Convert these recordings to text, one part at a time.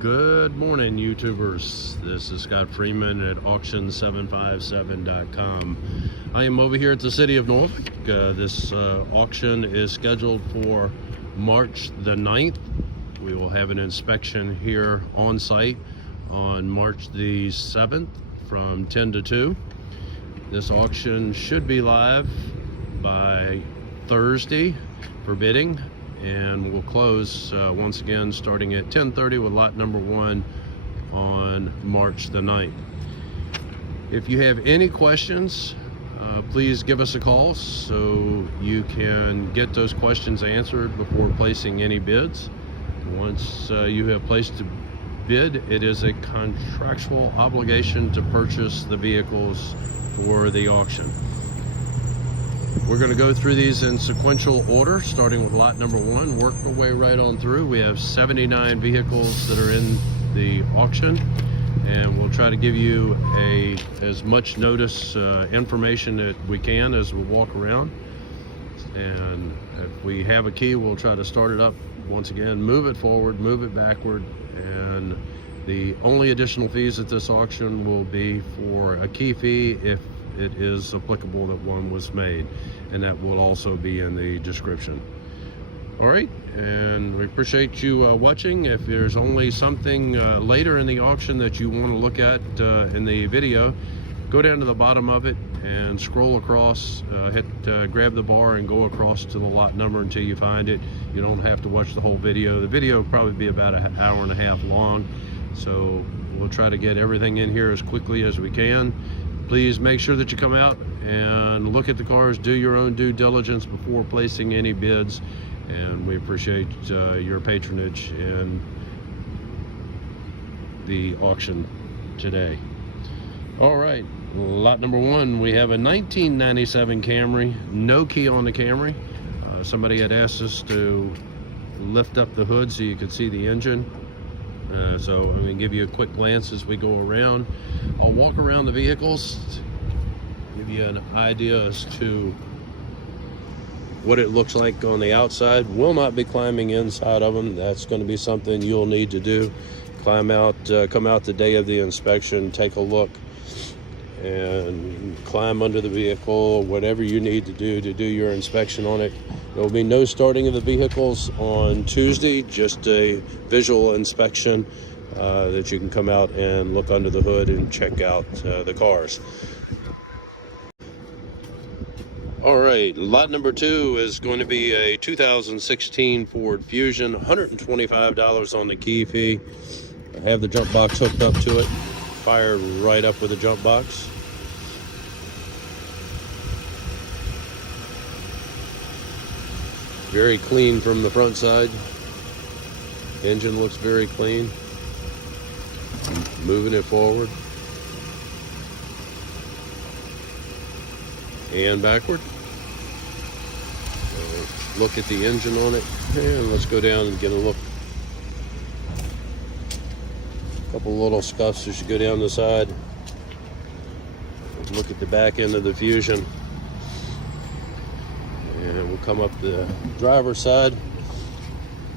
Good morning, YouTubers. This is Scott Freeman at auction757.com. I am over here at the city of Norfolk. This auction is scheduled for March the 9th. We will have an inspection here on site on March the 7th from 10 to 2. This auction should be live by Thursday for bidding, and we'll close once again starting at 10:30 with lot number 1 on March the 9th. If you have any questions, please give us a call so you can get those questions answered before placing any bids. Once you have placed a bid, it is a contractual obligation to purchase the vehicles for the auction. We're going to go through these in sequential order, starting with lot number 1, work our way right on through. We have 79 vehicles that are in the auction, and we'll try to give you as much notice information that we can as we walk around. And if we have a key, we'll try to start it up once again, move it forward, move it backward, and the only additional fees at this auction will be for a key fee if it is applicable that one was made, and that will also be in the description. All right, and we appreciate you watching. If there's only something later in the auction that you want to look at in the video, go down to the bottom of it and scroll across, grab the bar and go across to the lot number until you find it. You don't have to watch the whole video. The video will probably be about an hour and a half long, so we'll try to get everything in here as quickly as we can. Please make sure that you come out and look at the cars, do your own due diligence before placing any bids, and we appreciate your patronage in the auction today. All right, lot number 1, we have a 1997 Camry, no key on the Camry. Somebody had asked us to lift up the hood so you could see the engine. So I'm going to give you a quick glance as we go around. I'll walk around the vehicles, give you an idea as to what it looks like on the outside. We'll not be climbing inside of them. That's going to be something you'll need to do. Climb out, come out the day of the inspection, take a look, and climb under the vehicle, whatever you need to do your inspection on it. There will be no starting of the vehicles on Tuesday, just a visual inspection that you can come out and look under the hood and check out the cars. All right, lot number 2 is going to be a 2016 Ford Fusion, $125 on the key fee. I have the jump box hooked up to it, fired right up with the jump box. Very clean from the front side. Engine looks very clean. Moving it forward and backward. Look at the engine on it, and let's go down and get a look. A couple little scuffs as you go down the side. Look at the back end of the Fusion. And we'll come up the driver's side.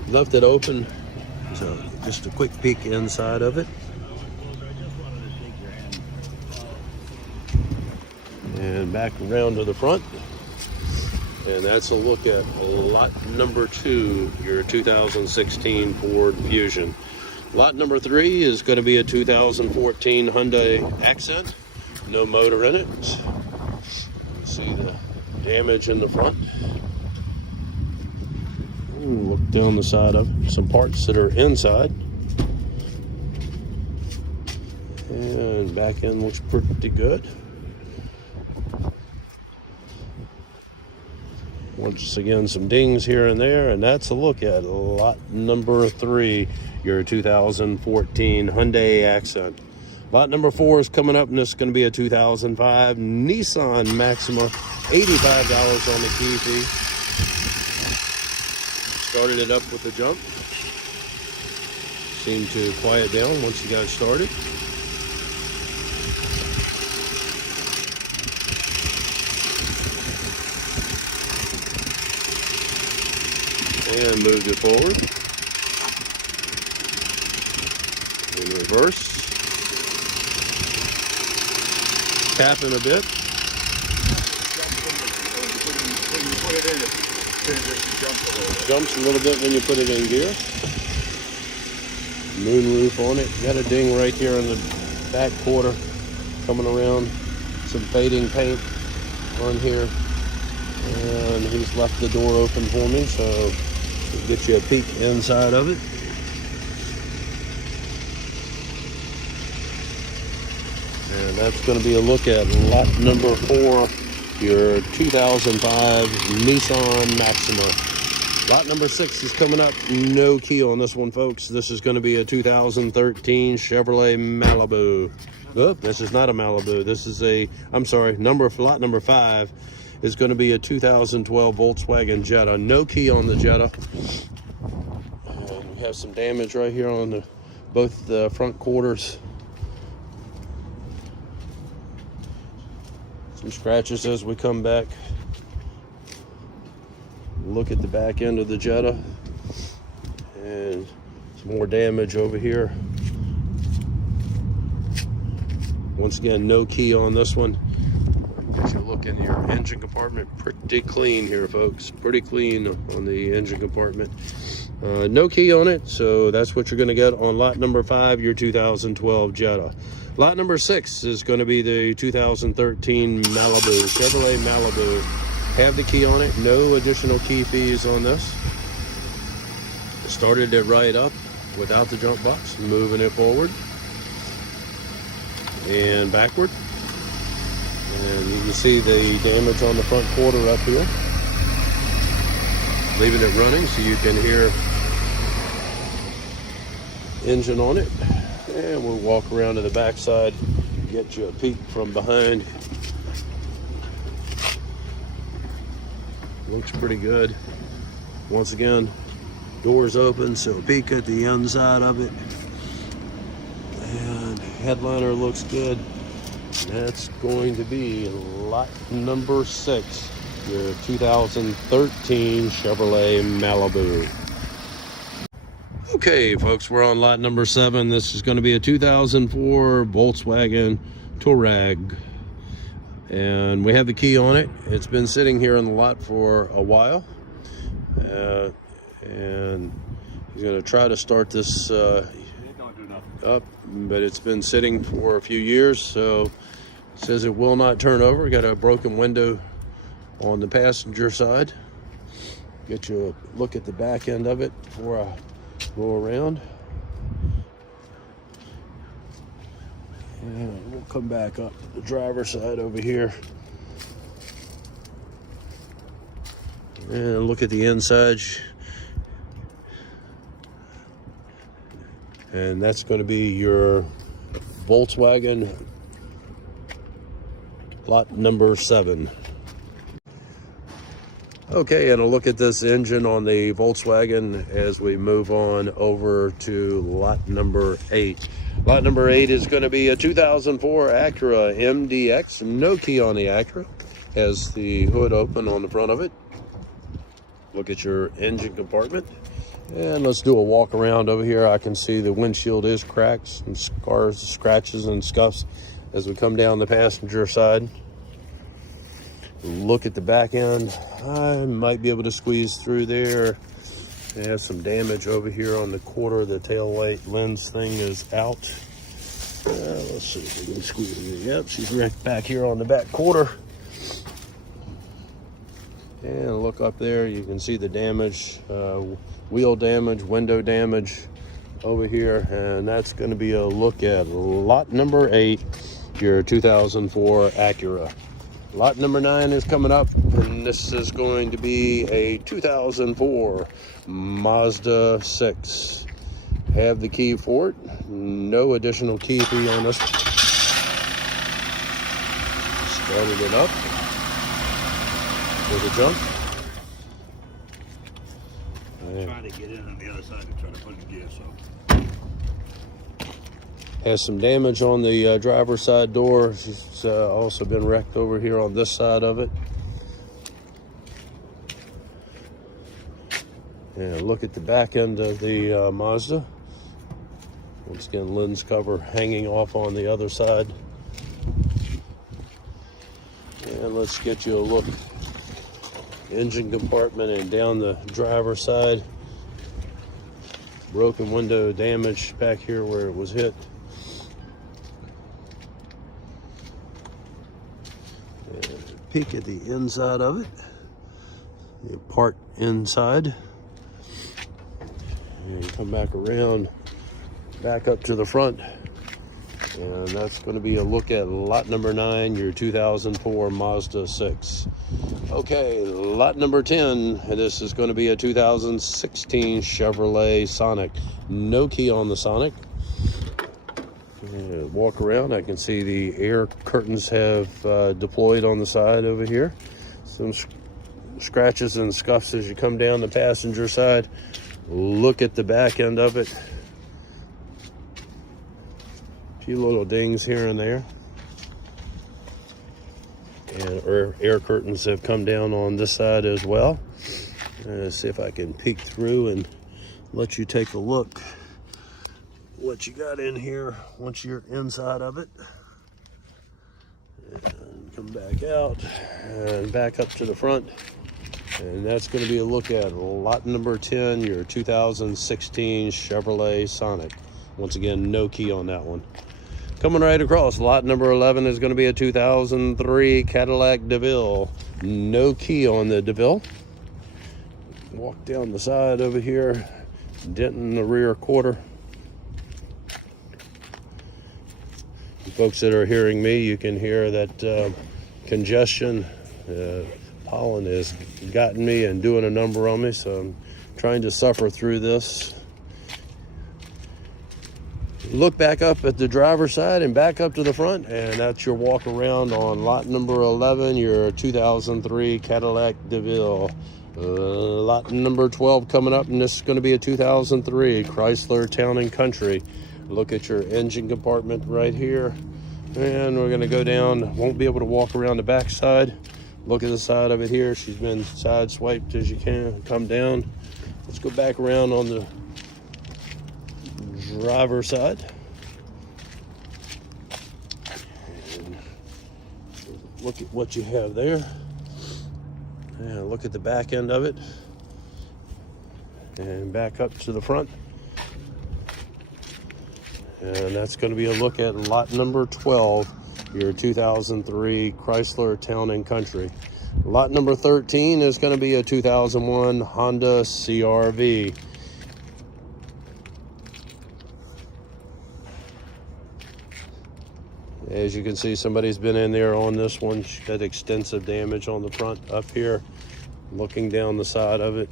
Left it open, so just a quick peek inside of it. And back around to the front. And that's a look at lot number 2, your 2016 Ford Fusion. Lot number 3 is going to be a 2014 Hyundai Accent. No motor in it. You see the damage in the front. Look down the side of it. Some parts that are inside. And back end looks pretty good. Once again, some dings here and there, and that's a look at lot number 3, your 2014 Hyundai Accent. Lot number 4 is coming up, and this is going to be a 2005 Nissan Maxima, $85 on the key fee. Started it up with the jump. Seemed to quiet down once you got started. And moved it forward. In reverse. Tapping a bit. Jumps a little bit when you put it in gear. Moonroof on it. Got a ding right here in the back quarter. Coming around. Some fading paint on here. And he's left the door open for me, so we'll get you a peek inside of it. And that's going to be a look at lot number 4, your 2005 Nissan Maxima. Lot number 6 is coming up. No key on this one, folks. This is going to be a 2013 Chevrolet Malibu. Oh, this is not a Malibu. This is a, I'm sorry, lot number 5 is going to be a 2012 Volkswagen Jetta. No key on the Jetta. And we have some damage right here on both the front quarters. Some scratches as we come back. Look at the back end of the Jetta. And some more damage over here. Once again, no key on this one. Get you a look in your engine compartment. Pretty clean here, folks. Pretty clean on the engine compartment. No key on it, so that's what you're going to get on lot number 5, your 2012 Jetta. Lot number 6 is going to be the 2013 Malibu, Chevrolet Malibu. Have the key on it. No additional key fees on this. Started it right up without the jump box. Moving it forward and backward. And you can see the damage on the front quarter up here. Leaving it running so you can hear engine on it. And we'll walk around to the back side, get you a peek from behind. Looks pretty good. Once again, doors open, so a peek at the inside of it. And headliner looks good. That's going to be lot number 6, your 2013 Chevrolet Malibu. Okay, folks, we're on lot number 7. This is going to be a 2004 Volkswagen Touareg. And we have the key on it. It's been sitting here in the lot for a while. And he's going to try to start this up, but it's been sitting for a few years, so it says it will not turn over. We got a broken window on the passenger side. Get you a look at the back end of it before I go around. And we'll come back up to the driver's side over here and look at the inside. And that's going to be your Volkswagen lot number 7. Okay, and a look at this engine on the Volkswagen as we move on over to lot number 8. Lot number 8 is going to be a 2004 Acura MDX. No key on the Acura. Has the hood open on the front of it. Look at your engine compartment. And let's do a walk around over here. I can see the windshield is cracked, some scars, scratches, and scuffs as we come down the passenger side. Look at the back end. I might be able to squeeze through there. I have some damage over here on the quarter. The tail light lens thing is out. Let's see if we can squeeze it. Yep, she's right back here on the back quarter. And look up there, you can see the damage, wheel damage, window damage over here. And that's going to be a look at lot number 8, your 2004 Acura. Lot number 9 is coming up, and this is going to be a 2004 Mazda 6. Have the key for it. No additional key fee on this. Started it up with a jump. I'm trying to get in on the other side to try to put in gear, so. Has some damage on the driver's side door. It's also been wrecked over here on this side of it. And look at the back end of the Mazda. Once again, lens cover hanging off on the other side. And let's get you a look. Engine compartment and down the driver's side. Broken window damage back here where it was hit. And peek at the inside of it. The part inside. And come back around, back up to the front. And that's going to be a look at lot number 9, your 2004 Mazda 6. Okay, lot number 10, and this is going to be a 2016 Chevrolet Sonic. No key on the Sonic. And walk around, I can see the air curtains have deployed on the side over here. Some scratches and scuffs as you come down the passenger side. Look at the back end of it. A few little dings here and there. And air curtains have come down on this side as well. Let's see if I can peek through and let you take a look what you got in here once you're inside of it. And come back out and back up to the front. And that's going to be a look at lot number 10, your 2016 Chevrolet Sonic. Once again, no key on that one. Coming right across, lot number 11 is going to be a 2003 Cadillac DeVille. No key on the DeVille. Walk down the side over here, dent in the rear quarter. You folks that are hearing me, you can hear that congestion. Pollen has gotten me and doing a number on me, so I'm trying to suffer through this. Look back up at the driver's side and back up to the front, and that's your walk around on lot number 11, your 2003 Cadillac DeVille. Lot number 12 coming up, and this is going to be a 2003 Chrysler Town and Country. Look at your engine compartment right here, and we're going to go down. Won't be able to walk around the back side. Look at the side of it here. She's been side swiped as you can. Come down. Let's go back around on the driver's side. And look at what you have there. And look at the back end of it. And back up to the front. And that's going to be a look at lot number 12, your 2003 Chrysler Town and Country. Lot number 13 is going to be a 2001 Honda CR-V. As you can see, somebody's been in there on this one. She's got extensive damage on the front up here. Looking down the side of it.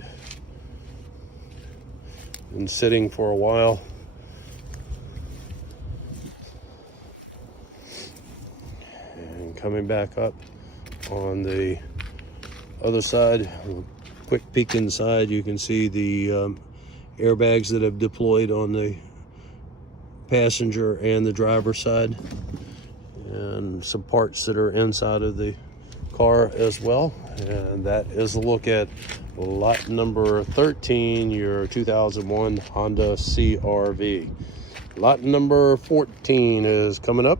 Been sitting for a while. And coming back up on the other side. Quick peek inside, you can see the airbags that have deployed on the passenger and the driver's side. And some parts that are inside of the car as well. And that is a look at lot number 13, your 2001 Honda CR-V. Lot number 14 is coming up.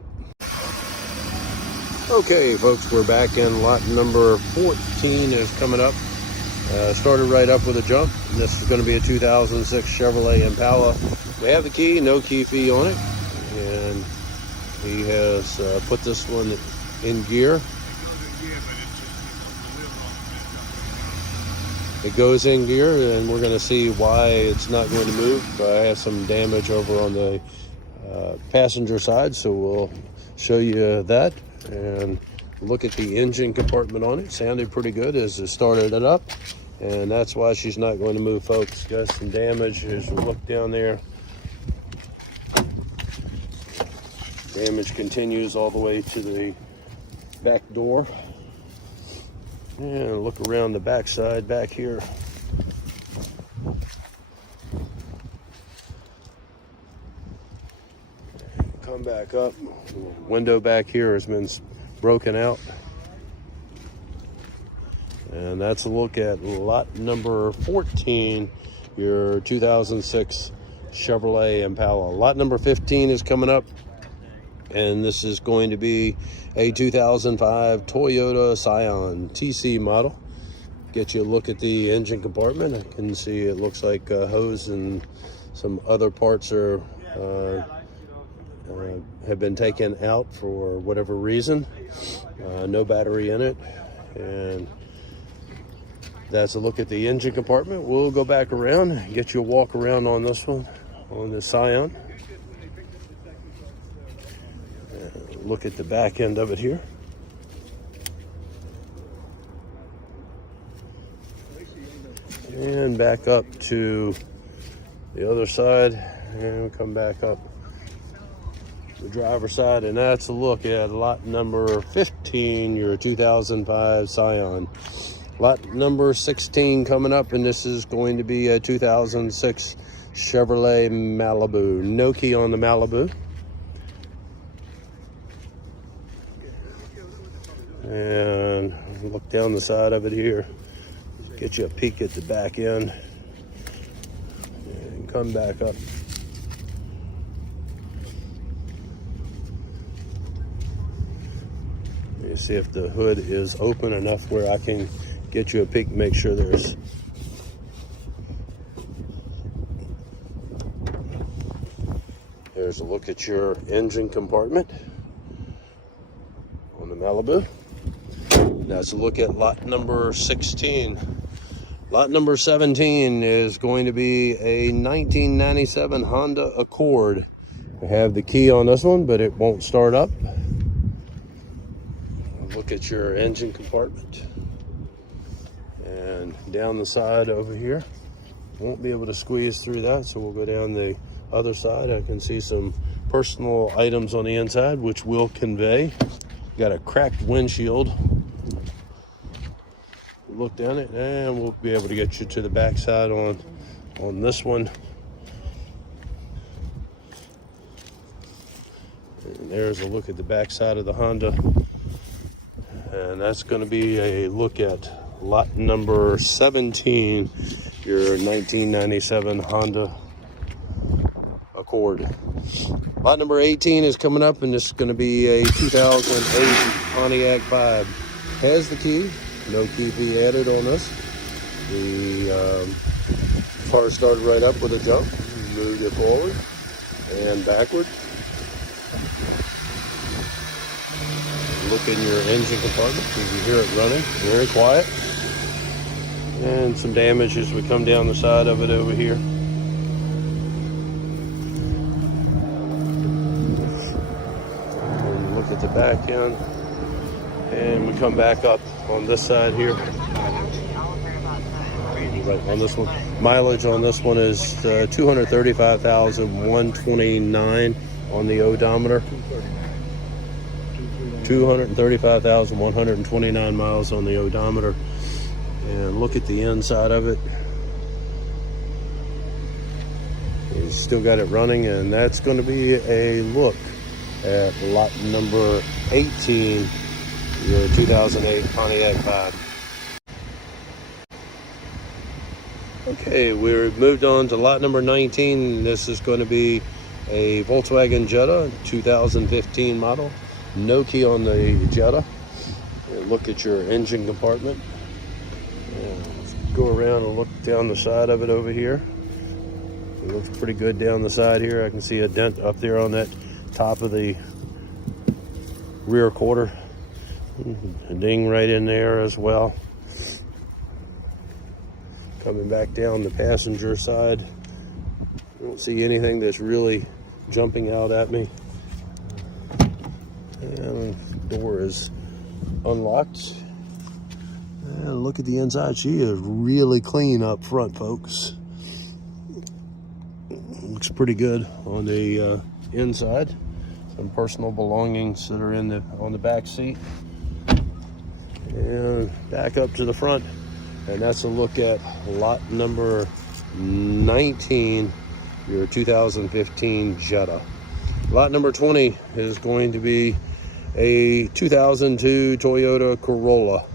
Okay, folks, we're back in lot number 14 is coming up. Started right up with a jump. This is going to be a 2006 Chevrolet Impala. We have the key, no key fee on it. And he has put this one in gear. It goes in gear, and we're going to see why it's not going to move. I have some damage over on the passenger side, so we'll show you that. And look at the engine compartment on it. Sounded pretty good as it started it up, and that's why she's not going to move, folks. Got some damage as you look down there. Damage continues all the way to the back door. And look around the back side back here. Come back up. The window back here has been broken out. And that's a look at lot number 14, your 2006 Chevrolet Impala. Lot number 15 is coming up, and this is going to be a 2005 Toyota Scion TC model. Get you a look at the engine compartment. I can see it looks like a hose and some other parts are have been taken out for whatever reason. No battery in it, and that's a look at the engine compartment. We'll go back around and get you a walk around on this one, on the Scion. Look at the back end of it here. And back up to the other side, and we come back up the driver's side, and that's a look at lot number 15, your 2005 Scion. Lot number 16 coming up, and this is going to be a 2006 Chevrolet Malibu. No key on the Malibu. And look down the side of it here. Get you a peek at the back end. And come back up. You see if the hood is open enough where I can get you a peek, make sure there's a look at your engine compartment on the Malibu. That's a look at lot number 16. Lot number 17 is going to be a 1997 Honda Accord. I have the key on this one, but it won't start up. Look at your engine compartment. And down the side over here, won't be able to squeeze through that, so we'll go down the other side. I can see some personal items on the inside, which will convey. Got a cracked windshield. Look down it, and we'll be able to get you to the back side on this one. And there's a look at the back side of the Honda, and that's going to be a look at lot number 17, your 1997 Honda Accord. Lot number 18 is coming up, and this is going to be a 2008 Pontiac Vibe. Has the key. No key fee added on this. The car started right up with a jump. Moved it forward and backward. Look in your engine compartment. You can hear it running. Very quiet. And some damage as we come down the side of it over here. And look at the back end. And we come back up on this side here. Right on this one. Mileage on this one is 235,129 on the odometer. 235,129 miles on the odometer. And look at the inside of it. He's still got it running, and that's going to be a look at lot number 18. Your 2008 Pontiac Vibe. Okay, we've moved on to lot number 19. This is going to be a Volkswagen Jetta, 2015 model. No key on the Jetta. And look at your engine compartment. And let's go around and look down the side of it over here. It looks pretty good down the side here. I can see a dent up there on that top of the rear quarter. A ding right in there as well. Coming back down the passenger side, I don't see anything that's really jumping out at me. And the door is unlocked. And look at the inside. She is really clean up front, folks. Looks pretty good on the inside. Some personal belongings that are on the back seat. And back up to the front, and that's a look at lot number 19, your 2015 Jetta. Lot number 20 is going to be a 2002 Toyota Corolla.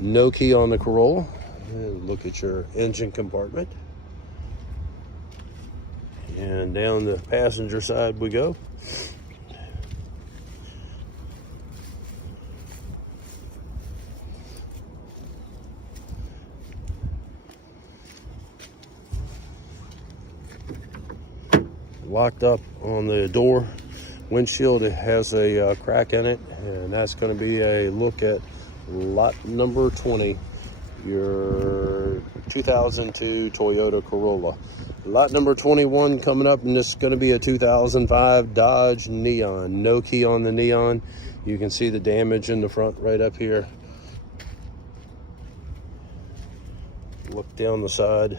No key on the Corolla. And look at your engine compartment. And down the passenger side we go. Locked up on the door windshield, it has a crack in it, and that's going to be a look at lot number 20, your 2002 Toyota Corolla. Lot number 21 coming up, and this is going to be a 2005 Dodge Neon. No key on the Neon. You can see the damage in the front right up here. Look down the side.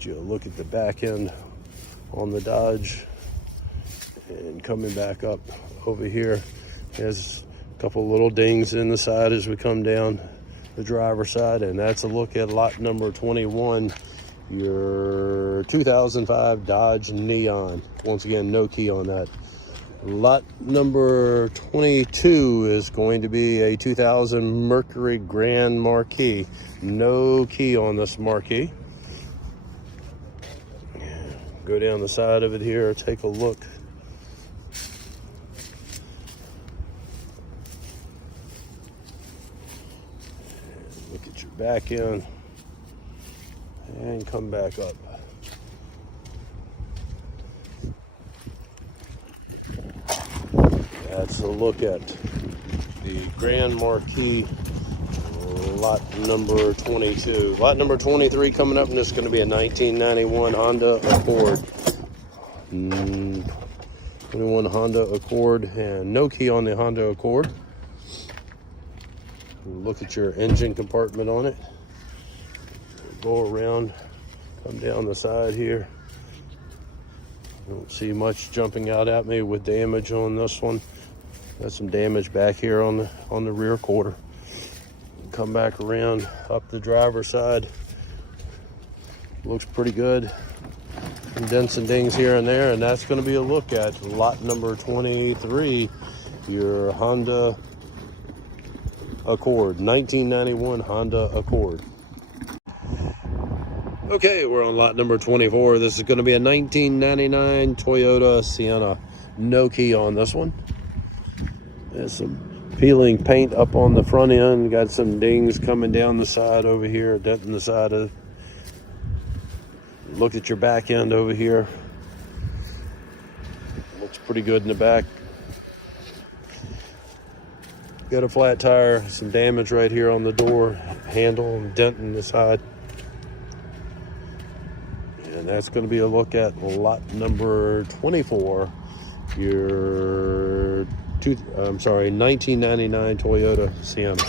You look at the back end on the Dodge, and coming back up over here, there's a couple little dings in the side as we come down the driver's side, and that's a look at lot number 21, your 2005 Dodge Neon. Once again, no key on that. Lot number 22 is going to be a 2000 Mercury Grand Marquis. No key on this Marquis. Go down the side of it here, take a look. Look at your back end and come back up. That's a look at the Grand Marquis, lot number 22. Lot number 23 coming up, and this is going to be a 1991 Honda Accord. 21 Honda Accord, and no key on the Honda Accord. Look at your engine compartment on it. Go around, come down the side here. Don't see much jumping out at me with damage on this one. Got some damage back here on the rear quarter. Come back around up the driver's side. Looks pretty good. Some dents and dings here and there, and that's going to be a look at lot number 23, your Honda Accord, 1991 Honda Accord. Okay, we're on lot number 24. This is going to be a 1999 Toyota Sienna. No key on this one. There's some peeling paint up on the front end. Got some dings coming down the side over here, denting the side of. Look at your back end over here. Looks pretty good in the back. Got a flat tire, some damage right here on the door handle, dent in the side. And that's going to be a look at lot number 24, your 1999 Toyota Sienna.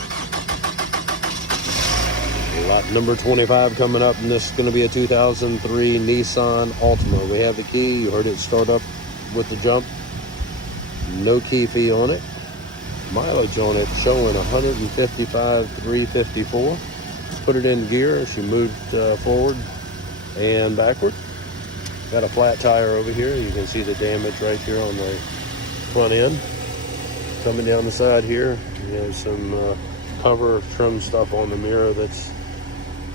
Lot number 25 coming up, and this is going to be a 2003 Nissan Altima. We have the key. You heard it start up with the jump. No key fee on it. Mileage on it showing 155,354. Let's put it in gear. She moved forward and backward. Got a flat tire over here. You can see the damage right here on the front end. Coming down the side here, there's some cover trim stuff on the mirror that's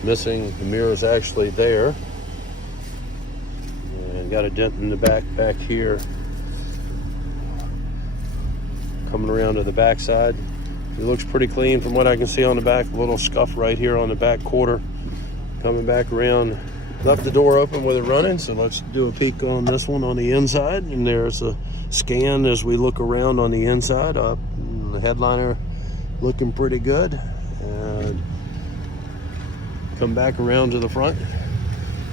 missing. The mirror is actually there. And got a dent in the back here. Coming around to the back side. It looks pretty clean from what I can see on the back. A little scuff right here on the back quarter. Coming back around. Left the door open with it running, so let's do a peek on this one on the inside. And there's a scan as we look around on the inside. The headliner looking pretty good. And come back around to the front.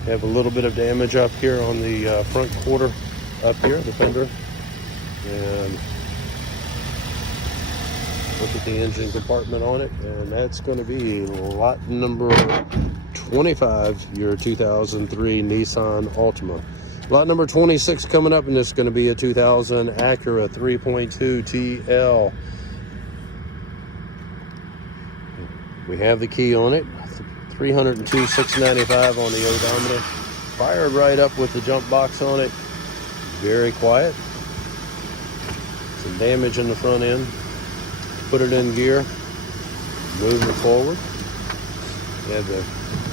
Have a little bit of damage up here on the front quarter up here, the fender. And look at the engine compartment on it, and that's going to be lot number 25, your 2003 Nissan Altima. Lot number 26 coming up, and this is going to be a 2000 Acura 3.2 TL. We have the key on it. 302,695 on the odometer. Fired right up with the jump box on it. Very quiet. Some damage in the front end. Put it in gear, move it forward. You have the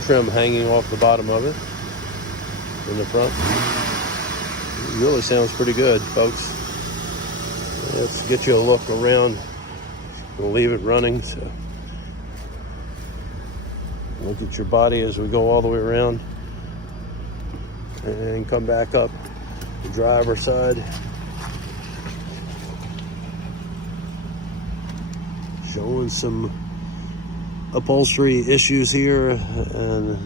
trim hanging off the bottom of it in the front. It really sounds pretty good, folks. Let's get you a look around. We'll leave it running. So look at your body as we go all the way around and come back up the driver's side. Showing some upholstery issues here, and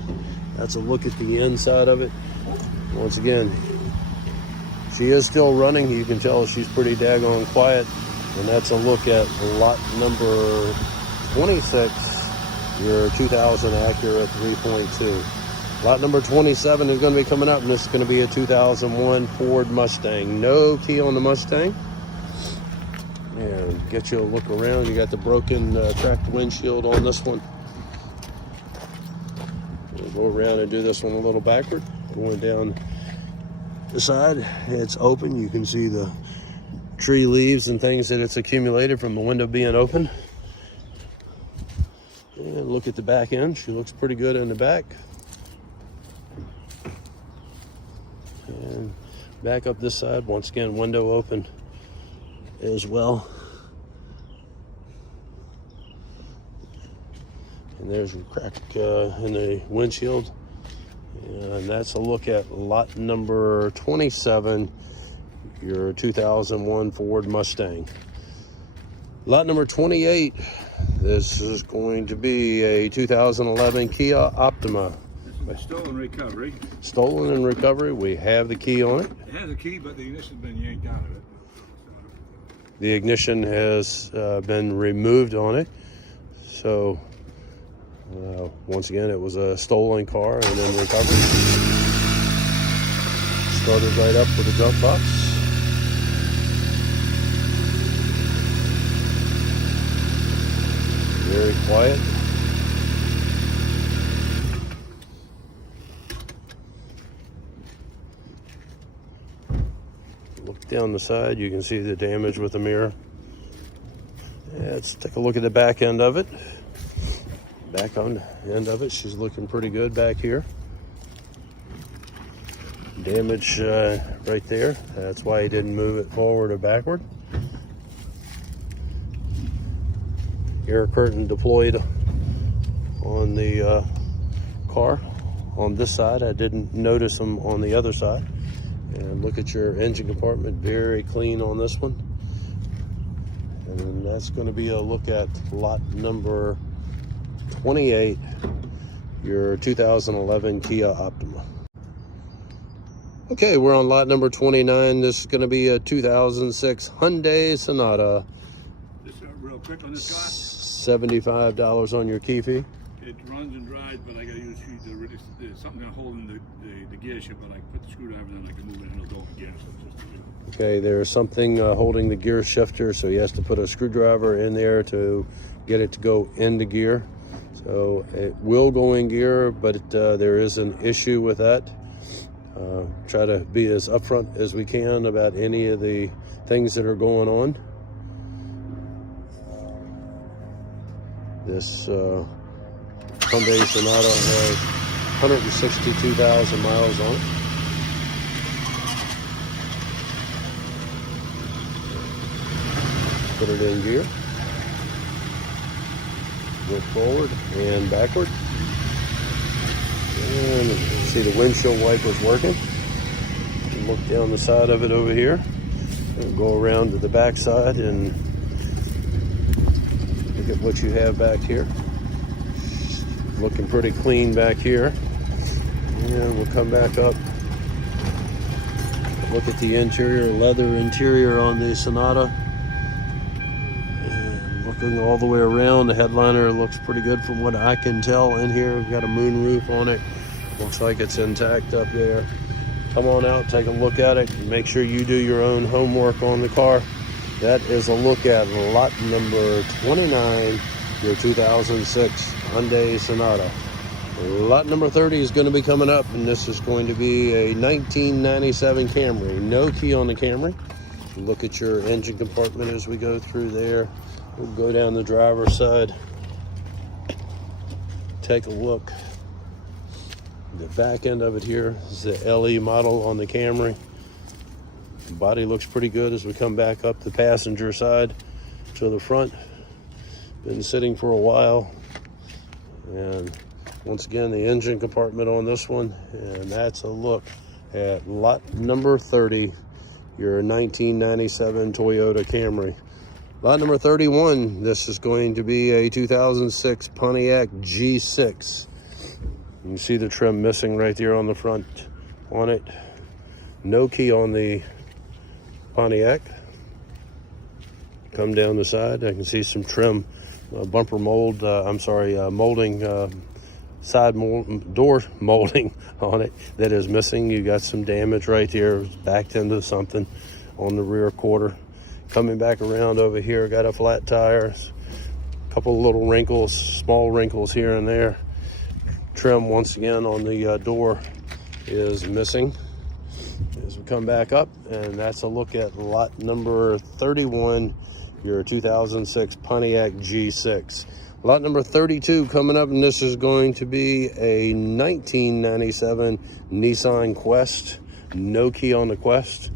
that's a look at the inside of it. Once again, she is still running. You can tell she's pretty daggone quiet, and that's a look at lot number 26, your 2000 Acura 3.2. Lot number 27 is going to be coming up, and this is going to be a 2001 Ford Mustang. No key on the Mustang. And get you a look around. You got the broken cracked windshield on this one. We'll go around and do this one a little backward. Going down the side, it's open. You can see the tree leaves and things that it's accumulated from the window being open. And look at the back end. She looks pretty good in the back. And back up this side, once again, window open as well. And there's a crack in the windshield. And that's a look at lot number 27, your 2001 Ford Mustang. Lot number 28, this is going to be a 2011 Kia Altima. This is stolen recovery. Stolen in recovery. We have the key on it. It has a key, but the ignition's been yanked out of it. The ignition has been removed on it. So once again, it was a stolen car and then recovered. Started right up with a jump box. Very quiet. Look down the side, you can see the damage with the mirror. Yeah, let's take a look at the back end of it. Back on the end of it, she's looking pretty good back here. Damage right there. That's why he didn't move it forward or backward. Air curtain deployed on the car on this side. I didn't notice them on the other side. And look at your engine compartment, very clean on this one. And that's going to be a look at lot number 28, your 2011 Kia Altima. Okay, we're on lot number 29. This is going to be a 2006 Hyundai Sonata. Just real quick on this car. $75 on your key fee. It runs and drives, but I got to use something going to hold in the gear shift, but I put the screwdriver in, I can move it and it'll go again. So Okay, there's something holding the gear shifter, so he has to put a screwdriver in there to get it to go into gear. So it will go in gear, but there is an issue with that. Try to be as upfront as we can about any of the things that are going on. This Hyundai Sonata has 162,000 miles on it. Put it in gear. Go forward and backward. And see the windshield wipers working. Look down the side of it over here. And go around to the back side and look at what you have back here. Looking pretty clean back here. And we'll come back up. Look at the interior, leather interior on the Sonata. And looking all the way around, the headliner looks pretty good from what I can tell in here. We've got a moon roof on it. Looks like it's intact up there. Come on out, take a look at it, and make sure you do your own homework on the car. That is a look at lot number 29, your 2006 Hyundai Sonata. Lot number 30 is going to be coming up, and this is going to be a 1997 Camry. No key on the Camry. Look at your engine compartment as we go through there. We'll go down the driver's side. Take a look The back end of it here is the LE model on the Camry. The body looks pretty good as we come back up the passenger side to the front. Been sitting for a while. And once again, the engine compartment on this one. And that's a look at lot number 30, your 1997 Toyota Camry. Lot number 31, this is going to be a 2006 Pontiac G6. You can see the trim missing right there on the front on it. No key on the Pontiac. Come down the side, I can see some trim bumper mold, molding, side mold, door molding on it that is missing. You got some damage right there. It's backed into something on the rear quarter. Coming back around over here, got a flat tire, a couple of little wrinkles, small wrinkles here and there. Trim once again on the door is missing as we come back up, and that's a look at lot number 31, your 2006 Pontiac G6. Lot number 32 coming up, and this is going to be a 1997 Nissan Quest. No key on the Quest.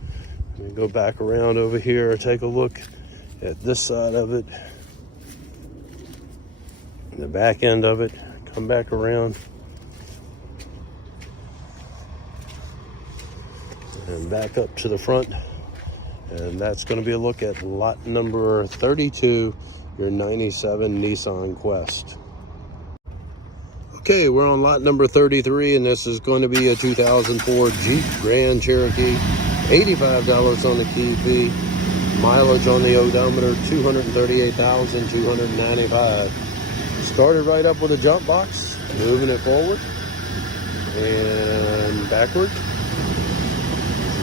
Let me go back around over here, take a look at this side of it, the back end of it. Come back around and back up to the front, and that's going to be a look at lot number 32, your 97 Nissan Quest. Okay, we're on lot number 33, and this is going to be a 2004 Jeep Grand Cherokee. $85 on the key fee. Mileage on the odometer, 238,295. Started right up with a jump box, moving it forward and backward.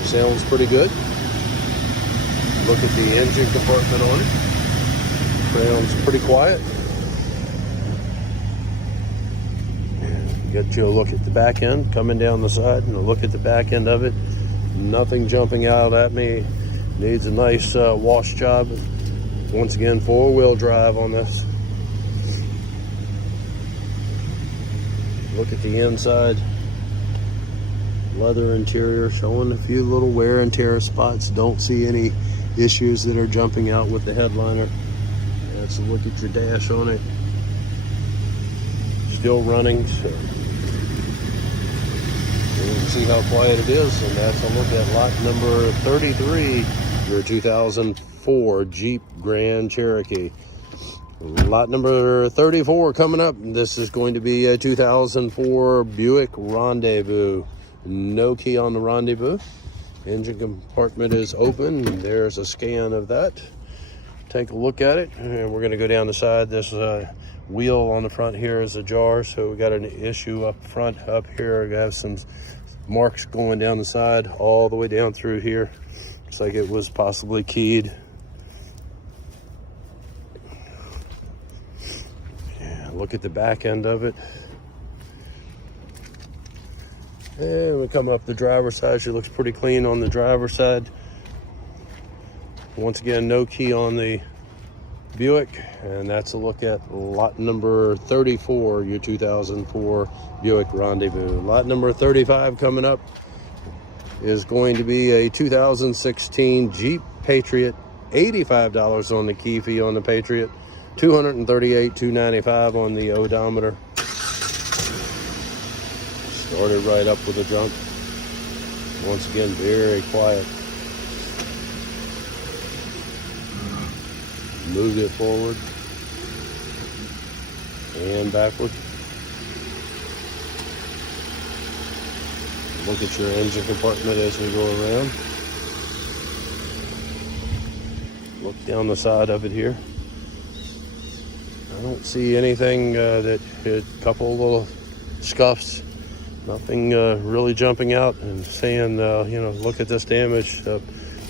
Sounds pretty good. Look at the engine compartment on it. Sounds pretty quiet. Get you a look at the back end coming down the side, and a look at the back end of it. Nothing jumping out at me. Needs a nice wash job. Once again, four-wheel drive on this. Look at the inside. Leather interior, showing a few little wear and tear spots. Don't see any issues that are jumping out with the headliner. That's a look at your dash on it. Still running, so you can see how quiet it is. And that's a look at lot number 33, your 2004 Jeep Grand Cherokee. Lot number 34 coming up. This is going to be a 2004 Buick Rendezvous. No key on the Rendezvous. Engine compartment is open. There's a scan of that. Take a look at it, and we're going to go down the side. This wheel on the front here is ajar, so we got an issue up front. Up here, we have some marks going down the side all the way down through here. Looks like it was possibly keyed. Yeah, look at the back end of it. And we come up the driver's side. She looks pretty clean on the driver's side. Once again, no key on the Buick, and that's a look at lot number 34, your 2004 Buick Rendezvous. Lot number 35 coming up is going to be a 2016 Jeep Patriot. $85 on the key fee on the Patriot, $238,295 on the odometer. Started right up with a jump. Once again, very quiet. Moved it forward and backward. Look at your engine compartment as we go around. Look down the side of it here. I don't see anything that a couple little scuffs. Nothing really jumping out and saying, look at this damage. I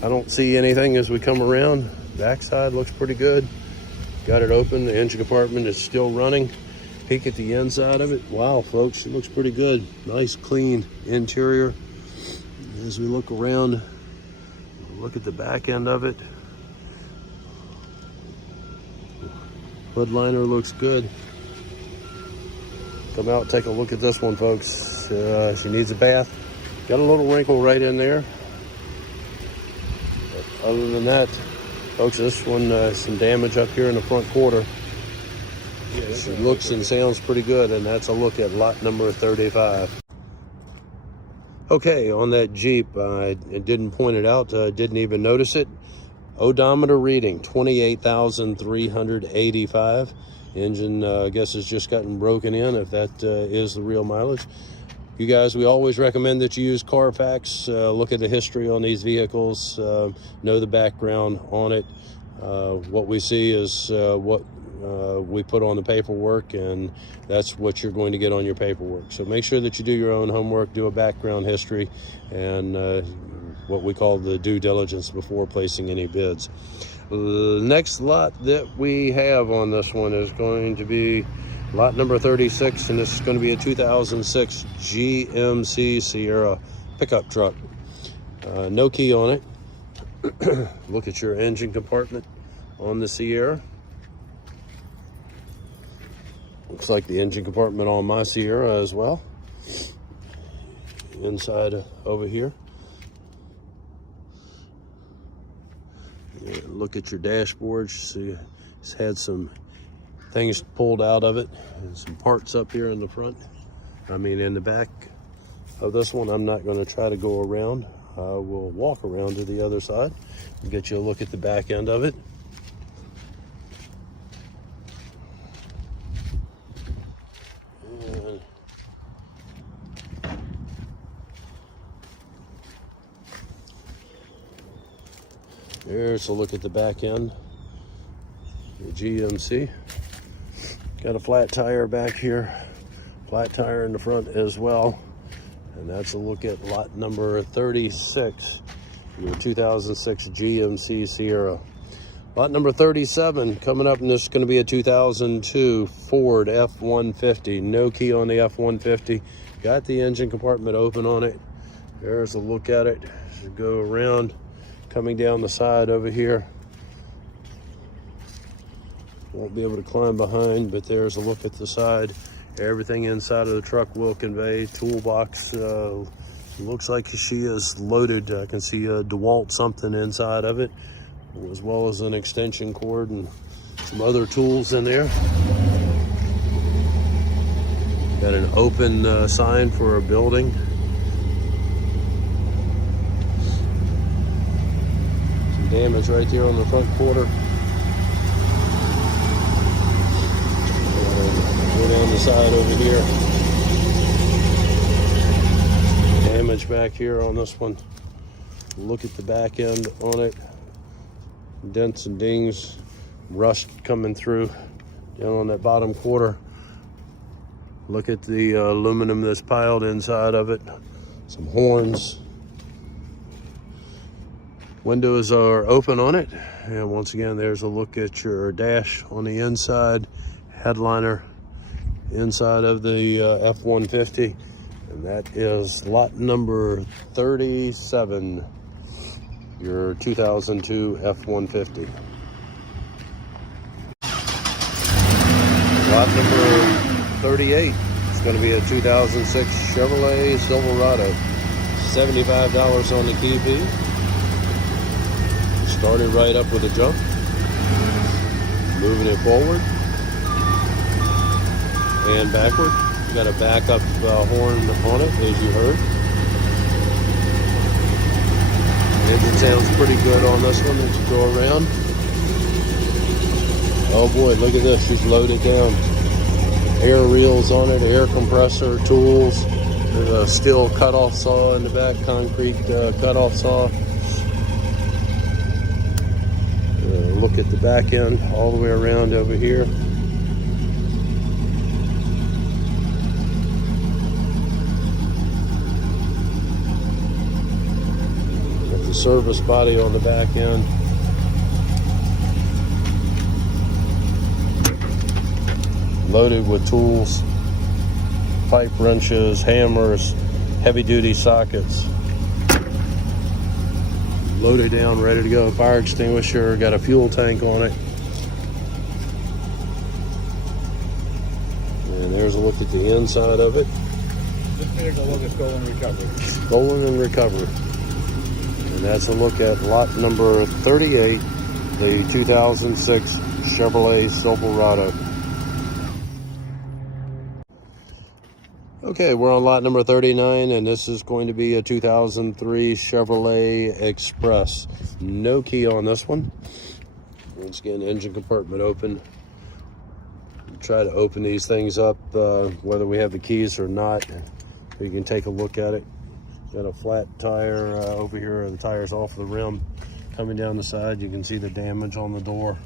don't see anything as we come around. Backside looks pretty good. Got it open. The engine compartment is still running. Peek at the inside of it. Wow, folks, it looks pretty good. Nice, clean interior. As we look around, look at the back end of it. Hood liner looks good. Come out, take a look at this one, folks. needs a bath. Got a little wrinkle right in there. But other than that, folks, this one some damage up here in the front quarter. It looks and sounds pretty good, and that's a look at lot number 35. Okay, on that Jeep, I didn't point it out, didn't even notice it. Odometer reading 28,385. Engine, I guess, has just gotten broken in, if that is the real mileage. You guys, we always recommend that you use Carfax. Look at the history on these vehicles, know the background on it. What we see is what we put on the paperwork, and that's what you're going to get on your paperwork. So make sure that you do your own homework, do a background history, and what we call the due diligence before placing any bids. The next lot that we have on this one is going to be lot number 36, and this is going to be a 2006 GMC Sierra pickup truck. No key on it. Look at your engine compartment on the Sierra. Looks like the engine compartment on my Sierra as well. Inside over here. Yeah, look at your dashboard. You see it's had some things pulled out of it and some parts up here in the front. I mean, in the back of this one, I'm not going to try to go around. I will walk around to the other side and get you a look at the back end of it. Here's a look at the back end, the GMC. Got a flat tire back here, flat tire in the front as well. And that's a look at lot number 36, your 2006 GMC Sierra. Lot number 37 coming up, and this is going to be a 2002 Ford F-150. No key on the F-150. Got the engine compartment open on it. There's a look at it. Should go around. Coming down the side over here. Won't be able to climb behind, but there's a look at the side. Everything inside of the truck will convey. Toolbox, looks like she is loaded. I can see a DeWalt something inside of it, as well as an extension cord and some other tools in there. Got an open sign for a building. Damage right there on the front quarter. Go down the side over here. Damage back here on this one. Look at the back end on it. Dents and dings, rust coming through down on that bottom quarter. Look at the aluminum that's piled inside of it. Some horns. Windows are open on it, and once again, there's a look at your dash on the inside, headliner inside of the F-150, and that is lot number 37, your 2002 F-150. Lot number 38 is going to be a 2006 Chevrolet Silverado, $75 on the KP. Started right up with a jump, moving it forward and backward. Got a backup horn on it, as you heard. Engine sounds pretty good on this one as you go around. Oh boy, look at this, she's loaded down. Air reels on it, air compressor, tools. There's a steel cutoff saw in the back, concrete cutoff saw. Look at the back end all the way around over here. Got the service body on the back end. Loaded with tools, pipe wrenches, hammers, heavy duty sockets. Loaded down, ready to go. Fire extinguisher, got a fuel tank on it. And there's a look at the inside of it. Here's a look at stolen recovery. Stolen and recovered. And that's a look at lot number 38, the 2006 Chevrolet Silverado. Okay, we're on lot number 39, and this is going to be a 2003 Chevrolet Express. No key on this one. Once again, engine compartment open. Try to open these things up, whether we have the keys or not. You can take a look at it. Got a flat tire over here. The tire's off the rim. Coming down the side, you can see the damage on the door.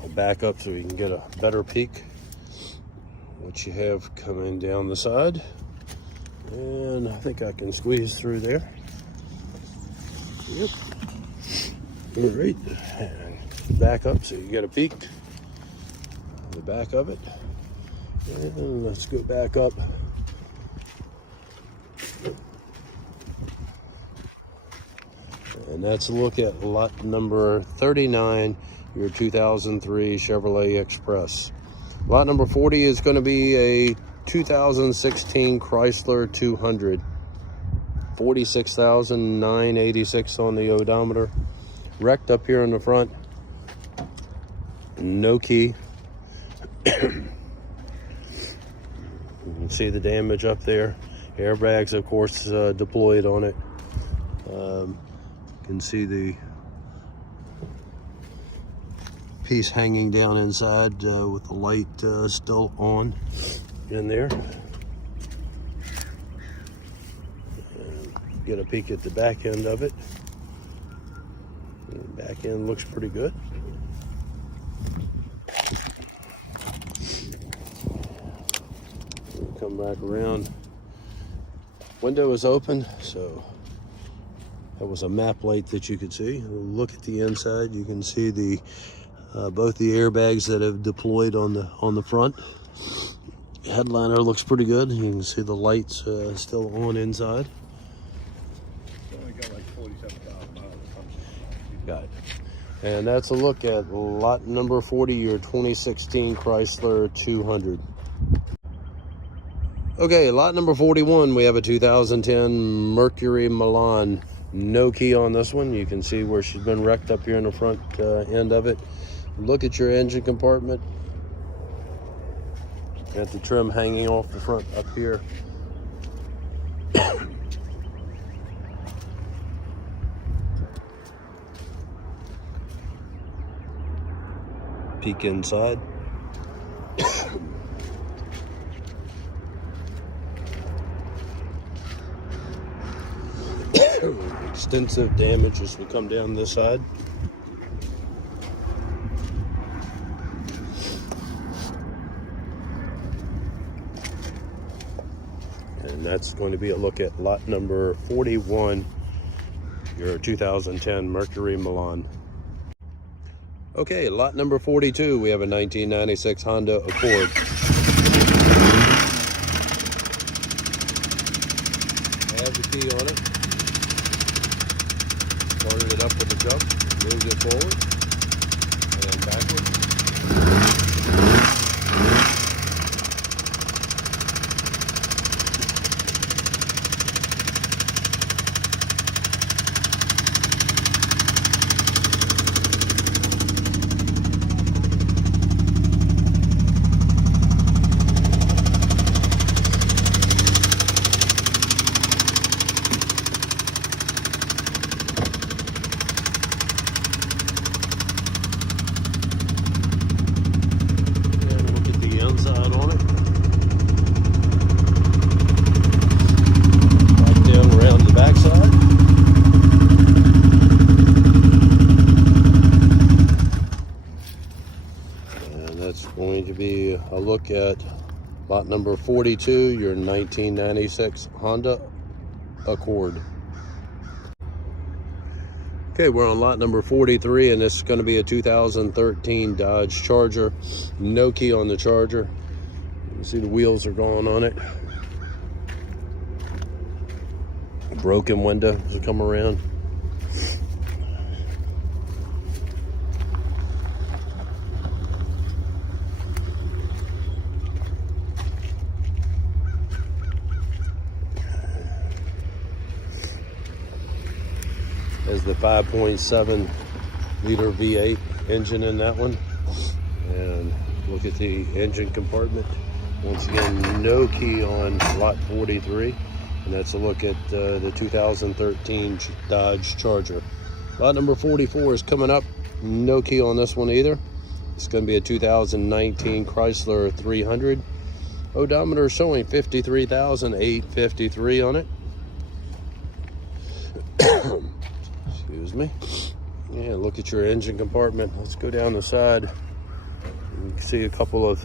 I'll back up so you can get a better peek. What you have coming down the side. And I think I can squeeze through there. Yep. All right. And back up so you get a peek. The back of it. And let's go back up. And that's a look at lot number 39, your 2003 Chevrolet Express. Lot number 40 is going to be a 2016 Chrysler 200. 46,986 on the odometer. Wrecked up here in the front. No key. You can see the damage up there. Airbags, of course, deployed on it. You can see the piece hanging down inside with the light still on in there. And get a peek at the back end of it. The back end looks pretty good. Come back around. Window is open, so that was a map light that you could see. Look at the inside. You can see the both the airbags that have deployed on the front. Headliner looks pretty good. You can see the lights still on inside. It's only got like 47,000 miles. Got it. And that's a look at lot number 40, your 2016 Chrysler 200. Okay, lot number 41, we have a 2010 Mercury Milan. No key on this one. You can see where she's been wrecked up here in the front end of it. Look at your engine compartment. Got the trim hanging off the front up here. Peek inside. Extensive damage as we come down this side. And that's going to be a look at lot number 41, your 2010 Mercury Milan. Okay, lot number 42, we have a 1996 Honda Accord. I have the key on it. Started it up with a jump, moved it forward, and backwards. Going to be a look at lot number 42, your 1996 Honda Accord. Okay, we're on lot number 43, and this is going to be a 2013 Dodge Charger. No key on the Charger. You can see the wheels are gone on it. A broken window as we come around. Has the 5.7 liter V8 engine in that one. And look at the engine compartment. Once again, no key on lot 43. And that's a look at the 2013 Dodge Charger. Lot number 44 is coming up. No key on this one either. It's going to be a 2019 Chrysler 300. Odometer showing 53,853 on it. Excuse me. Yeah, look at your engine compartment. Let's go down the side. You can see a couple of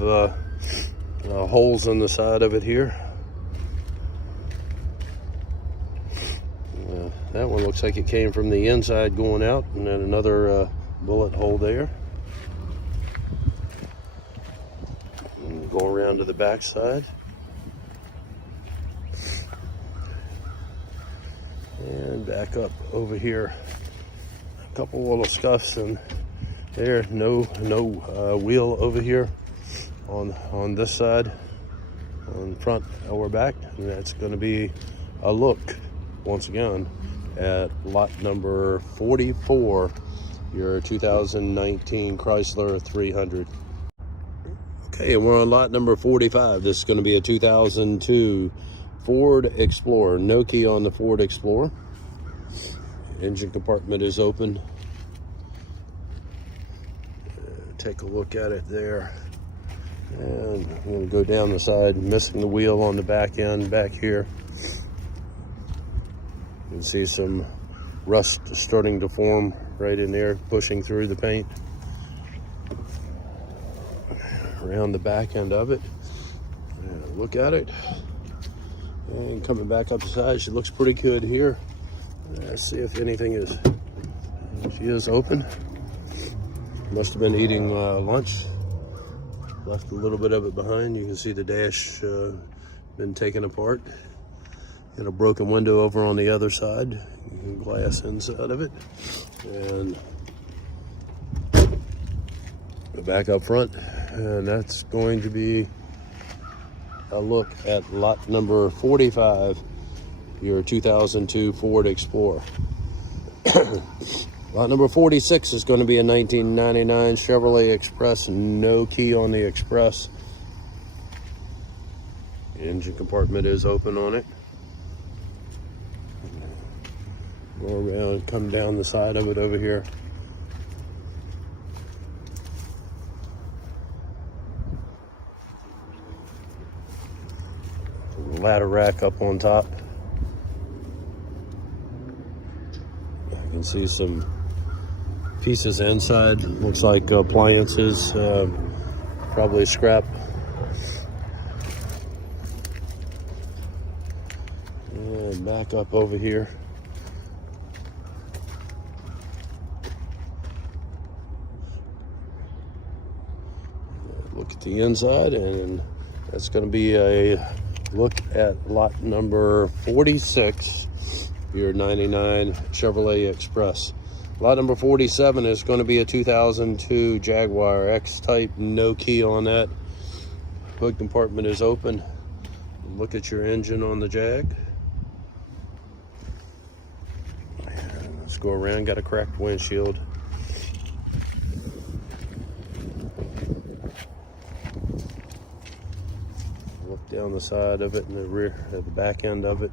holes in the side of it here. That one looks like it came from the inside going out, and then another bullet hole there. And go around to the back side. And back up over here. A couple little scuffs in there. No wheel over here on this side, on front or back. And that's going to be a look once again at lot number 44, your 2019 Chrysler 300. Okay, we're on lot number 45. This is going to be a 2002 Ford Explorer. No key on the Ford Explorer. Engine compartment is open. Take a look at it there. And I'm going to go down the side, missing the wheel on the back end back here. You can see some rust starting to form right in there, pushing through the paint. Around the back end of it. Look at it. And coming back up the side, she looks pretty good here. Let's see if anything is. She is open. Must have been eating lunch. Left a little bit of it behind. You can see the dash been taken apart. And a broken window over on the other side. Glass inside of it. And back up front. And that's going to be a look at lot number 45, your 2002 Ford Explorer. Lot number 46 is going to be a 1999 Chevrolet Express. No key on the Express. The engine compartment is open on it. Go around, come down the side of it over here. Ladder rack up on top. You can see some pieces inside. Looks like appliances, probably scrap. And back up over here. Look at the inside, and that's going to be a look at lot number 46, your 99 Chevrolet Express. Lot number 47 is going to be a 2002 Jaguar X-Type. No key on that. Hood compartment is open. Look at your engine on the Jag. Let's go around. Got a cracked windshield. Look down the side of it and the rear, at the back end of it.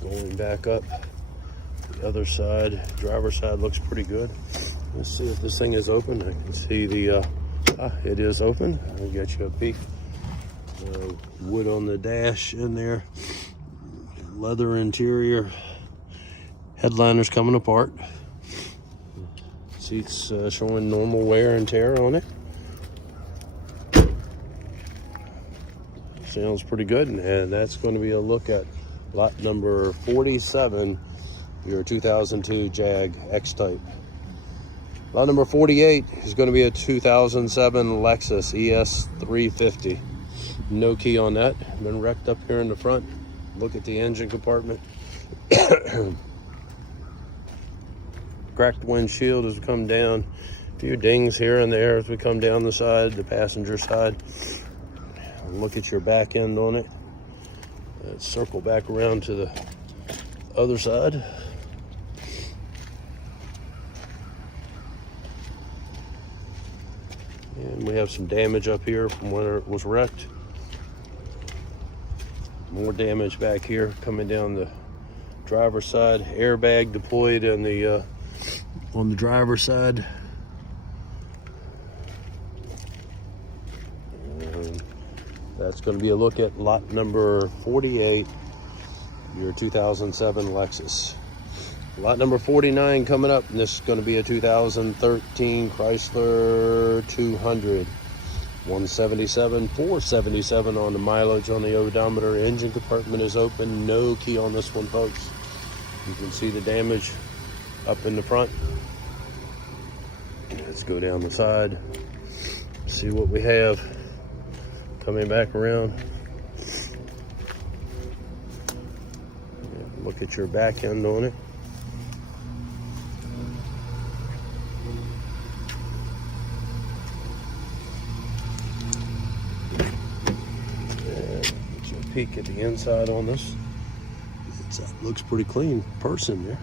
Going back up the other side, driver's side looks pretty good. Let's see if this thing is open. I can see the it is open. I'll get you a peek. Wood on the dash in there, leather interior, headliners coming apart, seats showing normal wear and tear on it. Sounds pretty good, and that's going to be a look at lot number 47, your 2002 Jag X-Type. Lot number 48 is going to be a 2007 Lexus ES350. No key on that. Been wrecked up here in the front. Look at the engine compartment. Cracked windshield as we come down. A few dings here and there as we come down the side, the passenger side. Look at your back end on it. Let's circle back around to the other side. And we have some damage up here from where it was wrecked. More damage back here coming down the driver's side. Airbag deployed on the driver's side. And that's going to be a look at lot number 48, your 2007 Lexus. Lot number 49 coming up, and this is going to be a 2013 Chrysler 200. 177, 477 on the mileage on the odometer. Engine compartment is open. No key on this one, folks. You can see the damage up in the front. Let's go down the side, see what we have. Coming back around. Look at your back end on it. Peek at the inside on this. It looks pretty clean person there.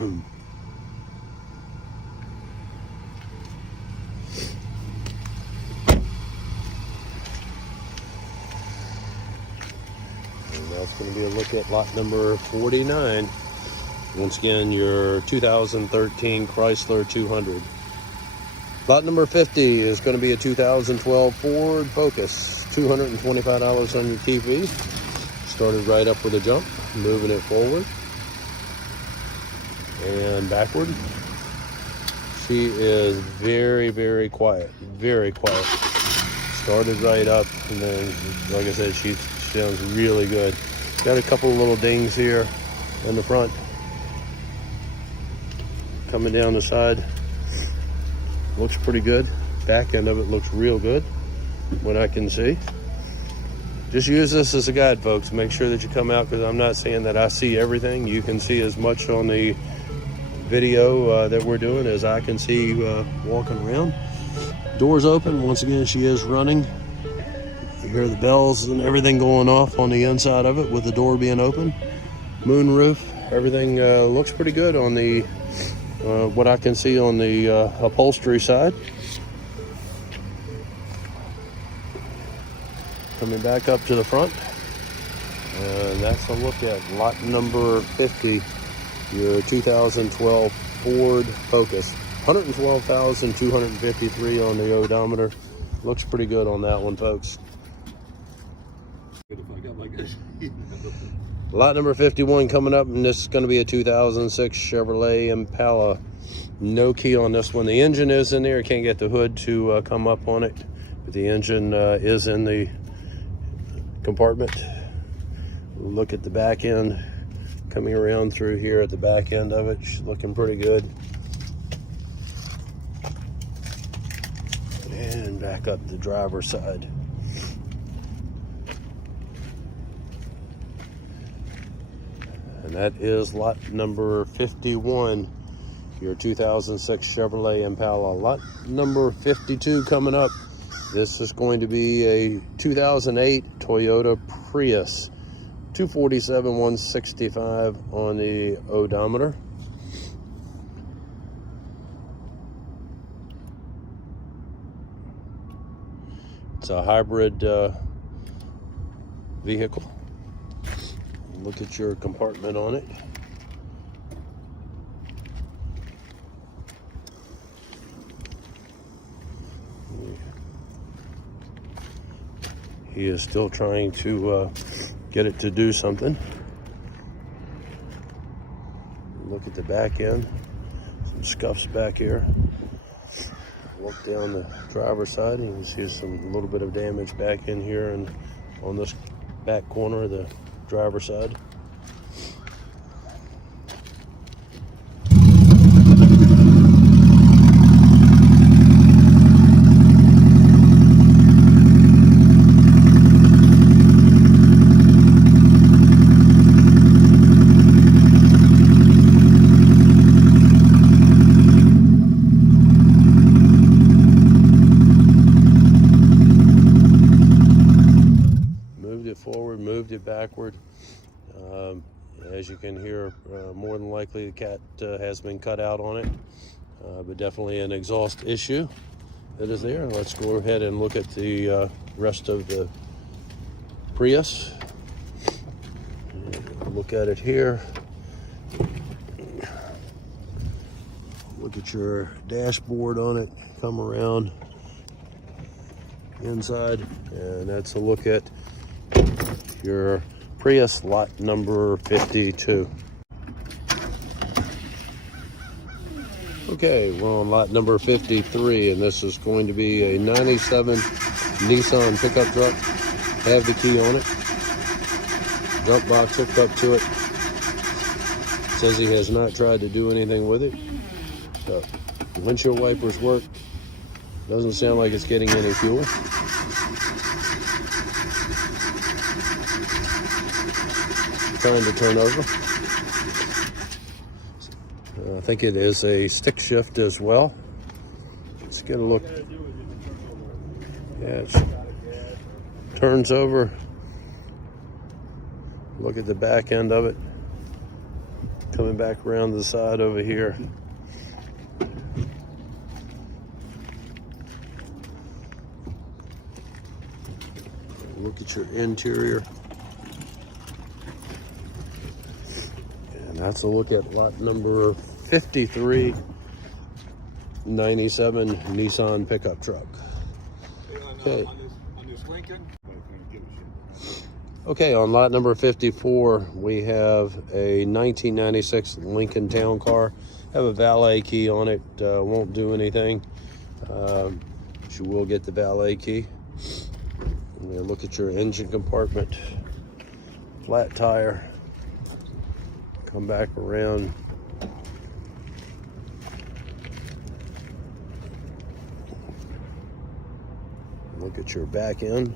And that's going to be a look at lot number 49. Once again, your 2013 Chrysler 200. Lot number 50 is going to be a 2012 Ford Focus. $225 on your key fees. Started right up with a jump, moving it forward and backward. She is very, very quiet, very quiet. Started right up, and then, like I said, she sounds really good. Got a couple of little dings here in the front. Coming down the side, looks pretty good. Back end of it looks real good, what I can see. Just use this as a guide, folks. Make sure that you come out, because I'm not saying that I see everything. You can see as much on the video that we're doing as I can see walking around. Doors open. Once again, she is running. You hear the bells and everything going off on the inside of it with the door being open. Moonroof. Everything looks pretty good on the what I can see on the upholstery side. Coming back up to the front, and that's a look at lot number 50, your 2012 Ford Focus. 112,253 on the odometer. Looks pretty good on that one, folks. Lot number 51 coming up, and this is going to be a 2006 Chevrolet Impala. No key on this one. The engine is in there. Can't get the hood to come up on it, but the engine is in the compartment. Look at the back end, coming around through here at the back end of it. She's looking pretty good. And back up the driver's side. And that is lot number 51, your 2006 Chevrolet Impala. Lot number 52 coming up. This is going to be a 2008 Toyota Prius. 247, 165 on the odometer. It's a hybrid vehicle. Look at your compartment on it. He is still trying to get it to do something. Look at the back end. Some scuffs back here. Look down the driver's side, and you can see some little bit of damage back in here and on this back corner of the driver's side. it backward. As you can hear, more than likely the cat has been cut out on it, but definitely an exhaust issue that is there. Let's go ahead and look at the rest of the Prius. Look at it here. Look at your dashboard on it. Come around inside, and that's a look at your Prius lot number 52. Okay, we're on lot number 53, and this is going to be a 97 Nissan pickup truck. Have the key on it. Dump box hooked up to it. Says he has not tried to do anything with it. Windshield wipers work. Doesn't sound like it's getting any fuel. Trying to turn over. I think it is a stick shift as well. Let's get a look. Yeah, it turns over. Look at the back end of it. Coming back around the side over here. Look at your interior. And that's a look at lot number 53, 97 Nissan pickup truck. Okay. Okay, on lot number 54, we have a 1996 Lincoln Town Car. Have a valet key on it. Won't do anything. But you will get the valet key. I'm going to look at your engine compartment. Flat tire. Come back around. Look at your back end.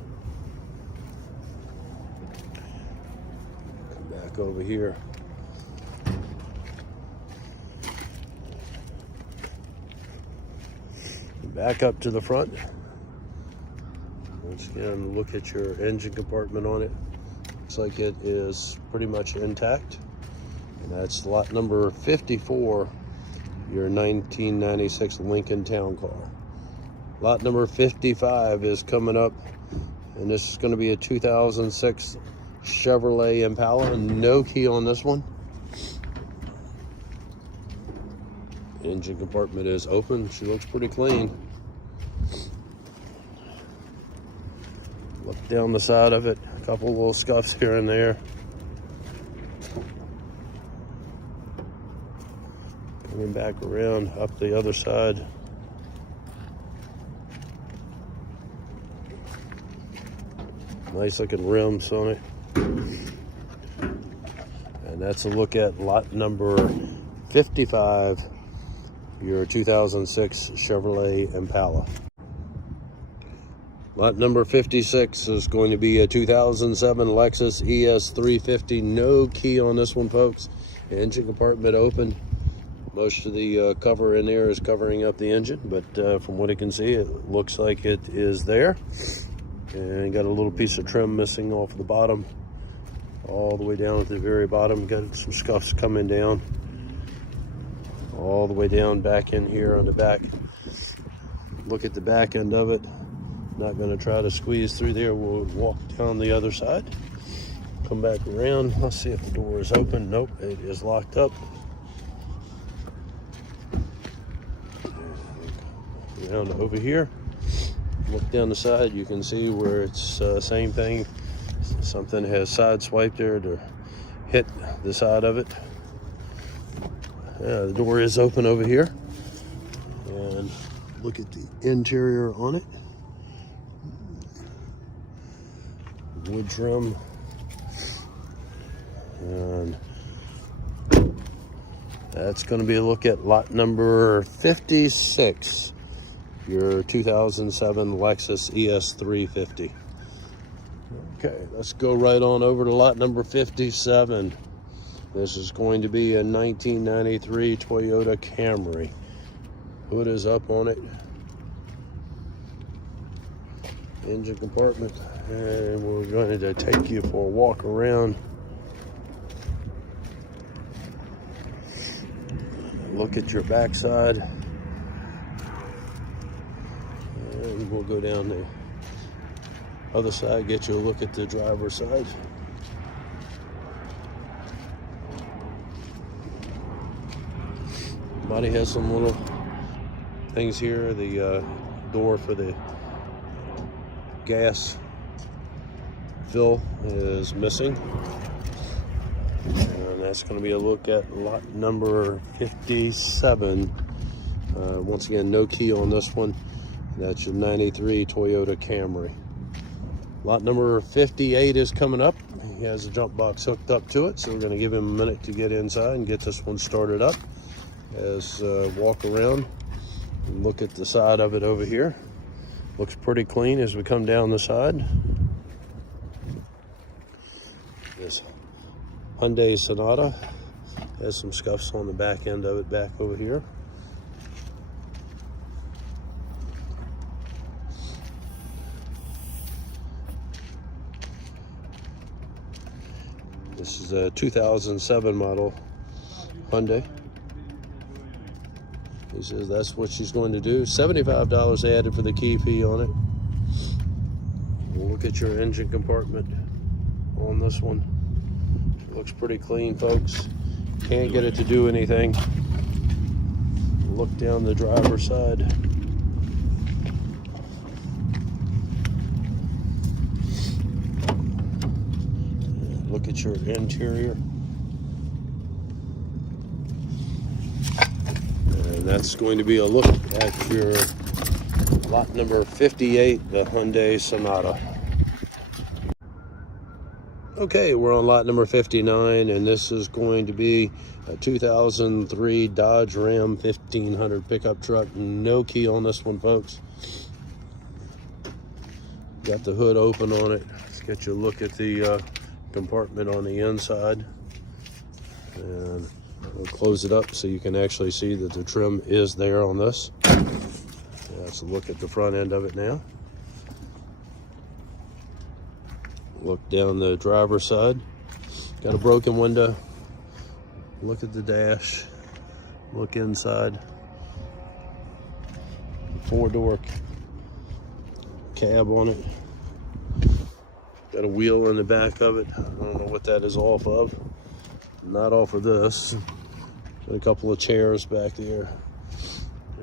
Come back over here. Back up to the front. Once again, look at your engine compartment on it. Looks like it is pretty much intact. And that's lot number 54, your 1996 Lincoln Town Car. Lot number 55 is coming up, and this is going to be a 2006 Chevrolet Impala. No key on this one. Engine compartment is open. She looks pretty clean. Look down the side of it. A couple little scuffs here and there. Coming back around up the other side. Nice looking rims on it. And that's a look at lot number 55, your 2006 Chevrolet Impala. Lot number 56 is going to be a 2007 Lexus ES350. No key on this one, folks. Engine compartment open. Most of the cover in there is covering up the engine, but from what I can see, it looks like it is there. And got a little piece of trim missing off the bottom, all the way down at the very bottom. Got some scuffs coming down, all the way down back in here on the back. Look at the back end of it. Not going to try to squeeze through there. We'll walk down the other side. Come back around. Let's see if the door is open. Nope, it is locked up. Around over here. Look down the side. You can see where it's same thing. Something has side swiped there to hit the side of it. The door is open over here. And look at the interior on it. Wood trim, and that's going to be a look at lot number 56, your 2007 Lexus ES350. Okay, let's go right on over to lot number 57. This is going to be a 1993 Toyota Camry. Hood is up on it. engine compartment, and we're going to take you for a walk around. Look at your backside, and we'll go down the other side, get you a look at the driver's side. Body has some little things here. The door for the gas fill is missing, and that's going to be a look at lot number 57. Once again, no key on this one. That's your 93 Toyota Camry. Lot number 58 is coming up. He has a jump box hooked up to it, so we're going to give him a minute to get inside and get this one started up. As walk around and look at the side of it over here. Looks pretty clean as we come down the side. This Hyundai Sonata has some scuffs on the back end of it back over here. This is a 2007 model Hyundai. He says that's what she's going to do. $75 added for the key fee on it. We'll look at your engine compartment on this one. It looks pretty clean, folks. Can't get it to do anything. Look down the driver's side. Look at your interior. That's going to be a look at your lot number 58, the Hyundai Sonata. Okay, we're on lot number 59, and this is going to be a 2003 Dodge Ram 1500 pickup truck. No key on this one, folks. Got the hood open on it. Let's get you a look at the compartment on the inside. And we'll close it up so you can actually see that the trim is there on this. Let's look at the front end of it now. Look down the driver's side. Got a broken window. Look at the dash. Look inside. Four-door cab on it. Got a wheel in the back of it. I don't know what that is off of. Not off of this. Got a couple of chairs back there.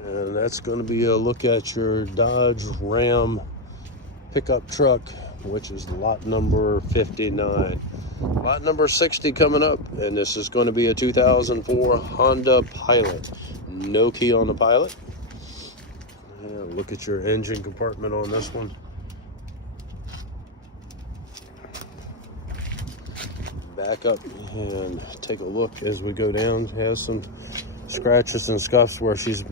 And that's going to be a look at your Dodge Ram pickup truck, which is lot number 59. Lot number 60 coming up, and this is going to be a 2004 Honda Pilot. No key on the Pilot. And look at your engine compartment on this one. Back up and take a look as we go down. Has some scratches and scuffs where she's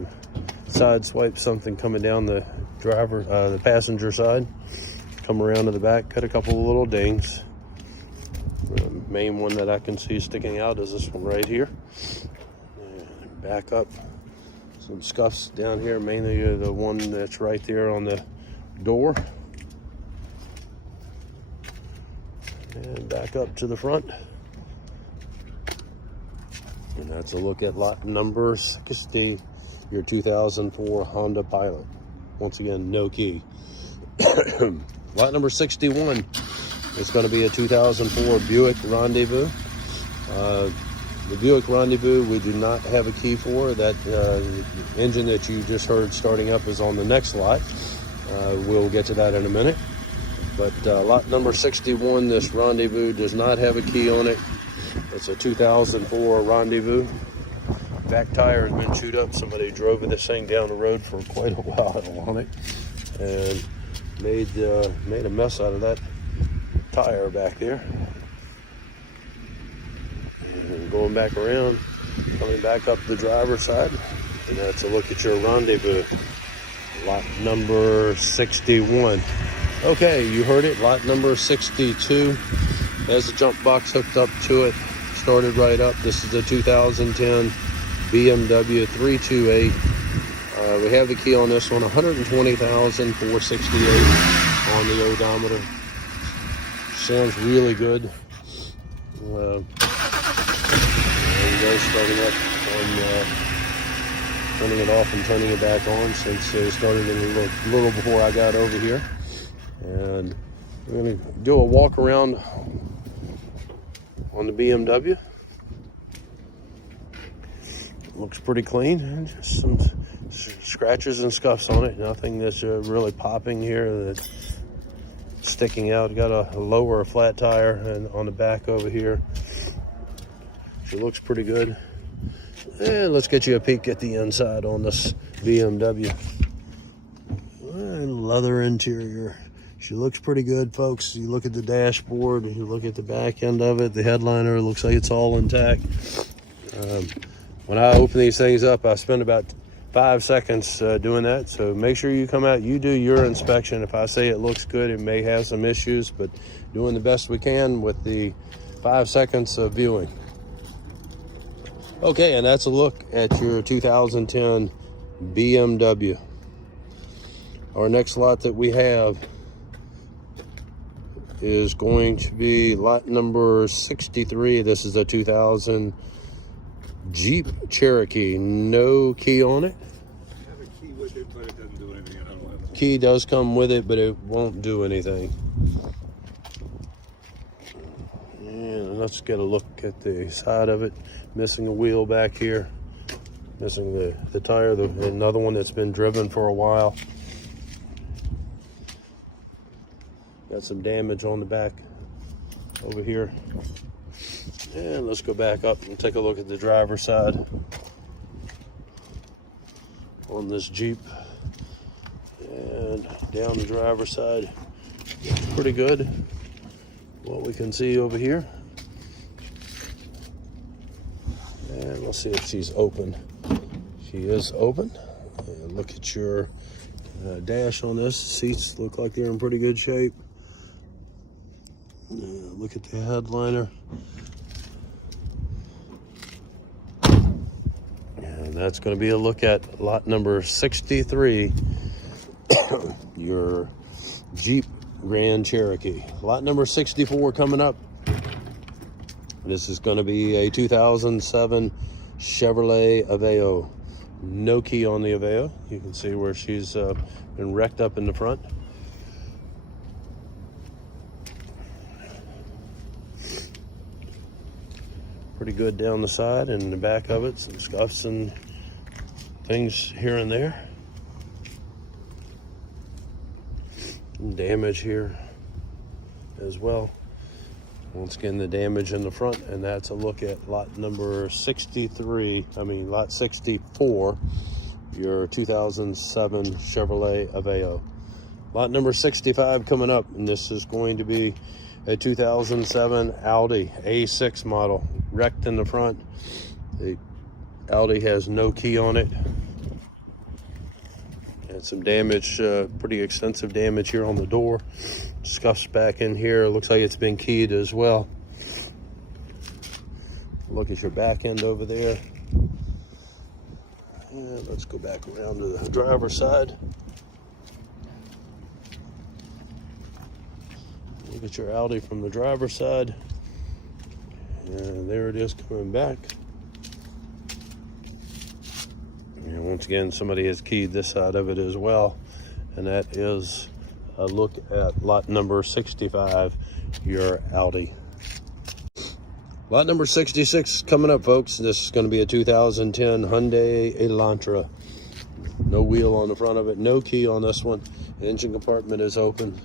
sideswiped something coming down the the passenger side. Come around to the back, cut a couple of little dings. The main one that I can see sticking out is this one right here. And back up, some scuffs down here, mainly the one that's right there on the door. And back up to the front. And that's a look at lot number 60, your 2004 Honda Pilot. Once again, no key. Lot number 61 is going to be a 2004 Buick Rendezvous. The Buick Rendezvous we do not have a key for. That engine that you just heard starting up is on the next lot. We'll get to that in a minute. But lot number 61, this Rendezvous does not have a key on it. It's a 2004 Rendezvous. Back tire has been chewed up. Somebody drove this thing down the road for quite a while on it and made a mess out of that tire back there. And going back around, coming back up the driver's side, and that's a look at your Rendezvous, lot number 61. Okay, you heard it, lot number 62. There's a jump box hooked up to it, started right up. This is a 2010 BMW 328. We have the key on this one, $120,468 on on the odometer. Sounds really good. There you go, starting up on turning it off and turning it back on, since it started a little before I got over here. And we're going to do a walk around on the BMW. Looks pretty clean. Just some scratches and scuffs on it. Nothing that's really popping here that's sticking out. Got a lower flat tire and on the back over here. She looks pretty good. And let's get you a peek at the inside on this BMW. And leather interior. She looks pretty good, folks. You look at the dashboard, you look at the back end of it, the headliner, it looks like it's all intact. When I open these things up, I spend about 5 seconds doing that. So make sure you come out, you do your inspection. If I say it looks good, it may have some issues, but doing the best we can with the 5 seconds of viewing. Okay, and that's a look at your 2010 BMW. Our next lot that we have is going to be lot number 63. This is a 2000 Jeep Cherokee. No key on it. I have a key with it, but it doesn't do anything. I don't have it. Key does come with it, but it won't do anything. And let's get a look at the side of it. Missing a wheel back here. Missing the tire. Another one that's been driven for a while. Got some damage on the back over here. And let's go back up and take a look at the driver's side on this Jeep. And down the driver's side, looks pretty good. What we can see over here. And let's see if she's open. She is open. And look at your dash on this. Seats look like they're in pretty good shape. Look at the headliner. And that's going to be a look at lot number 63, your Jeep Grand Cherokee. Lot number 64 coming up. This is going to be a 2007 Chevrolet Aveo. No key on the Aveo. You can see where she's been wrecked up in the front. Pretty good down the side and in the back of it. Some scuffs and things here and there. Some damage here as well. Once again, the damage in the front, and that's a look at lot number 63, lot 64, your 2007 Chevrolet Aveo. Lot number 65 coming up, and this is going to be a 2007 Audi A6 model, wrecked in the front. The Audi has no key on it. And some damage, pretty extensive damage here on the door. Scuffs back in here. Looks like it's been keyed as well. Look at your back end over there. And let's go back around to the driver's side. Look at your Audi from the driver's side. And there it is coming back. And once again, somebody has keyed this side of it as well. And that is a look at lot number 65, your Audi. Lot number 66 coming up, folks. This is going to be a 2010 Hyundai Elantra. No wheel on the front of it, no key on this one. The engine compartment is open.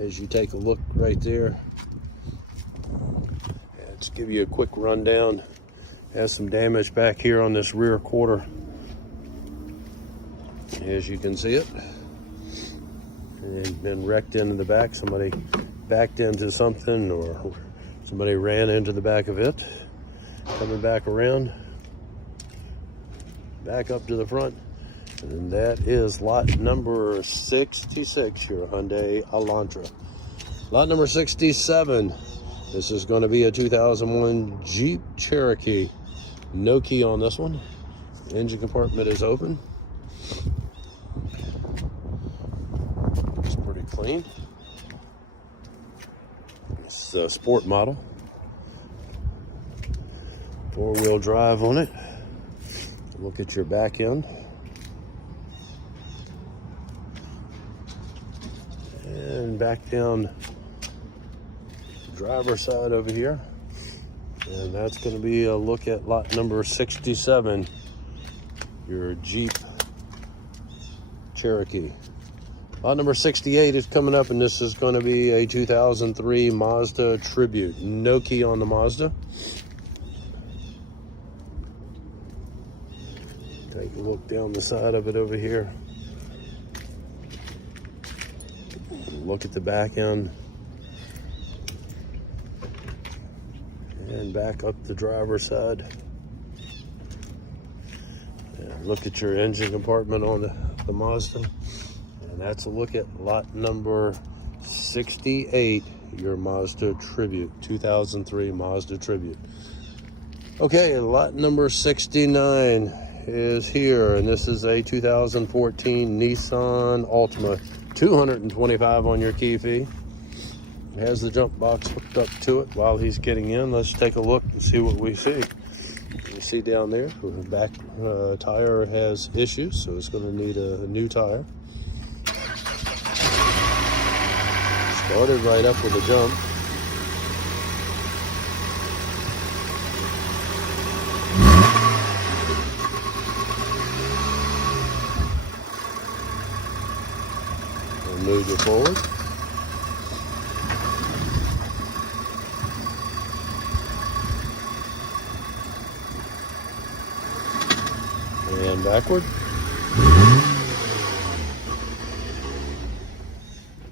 As you take a look right there, let's give you a quick rundown. Has some damage back here on this rear quarter, as you can see it. And been wrecked into the back. Somebody backed into something, or somebody ran into the back of it. Coming back around, back up to the front. And that is lot number 66, your Hyundai Elantra. Lot number 67, this is going to be a 2001 Jeep Cherokee. No key on this one. The engine compartment is open. It's pretty clean. It's a sport model. 4-wheel drive on it. Look at your back end. And back down the driver's side over here. And that's going to be a look at lot number 67, your Jeep Cherokee. Lot number 68 is coming up, and this is going to be a 2003 Mazda Tribute. No key on the Mazda. Take a look down the side of it over here. Look at the back end. And back up the driver's side. And look at your engine compartment on the Mazda. And that's a look at lot number 68, your Mazda Tribute, 2003 Mazda Tribute. Okay, lot number 69 is here, and this is a 2014 Nissan Altima. 225 on your key fee. It has the jump box hooked up to it. While he's getting in, let's take a look and see what we see. You see down there, the back tire has issues, so it's going to need a new tire. Started right up with a jump. Move it forward. And backward.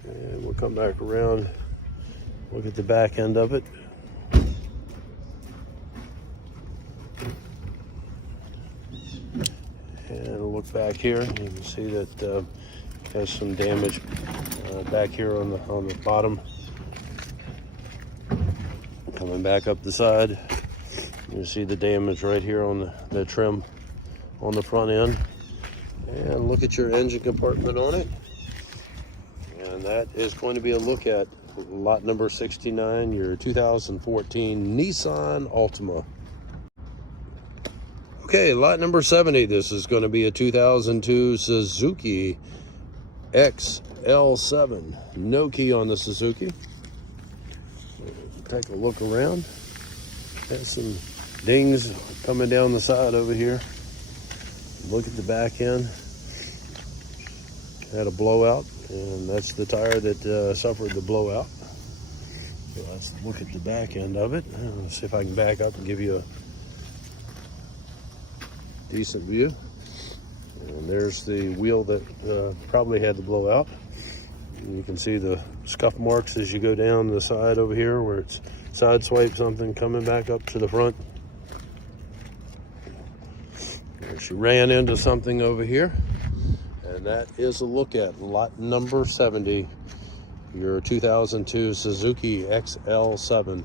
And we'll come back around, look at the back end of it. And we'll look back here. You can see that has some damage back here on the bottom. Coming back up the side, you see the damage right here on the trim on the front end. And look at your engine compartment on it. And that is going to be a look at lot number 69, your 2014 Nissan Altima. Okay, lot number 70. This is going to be a 2002 Suzuki XL7. No key on the Suzuki. Take a look around. Has some dings coming down the side over here. Look at the back end. Had a blowout, and that's the tire that suffered the blowout. So let's look at the back end of it. Let's see if I can back up and give you a decent view. And there's the wheel that probably had the blowout. And you can see the scuff marks as you go down the side over here where it's side swiped something coming back up to the front. And she ran into something over here. And that is a look at lot number 70, your 2002 Suzuki XL7.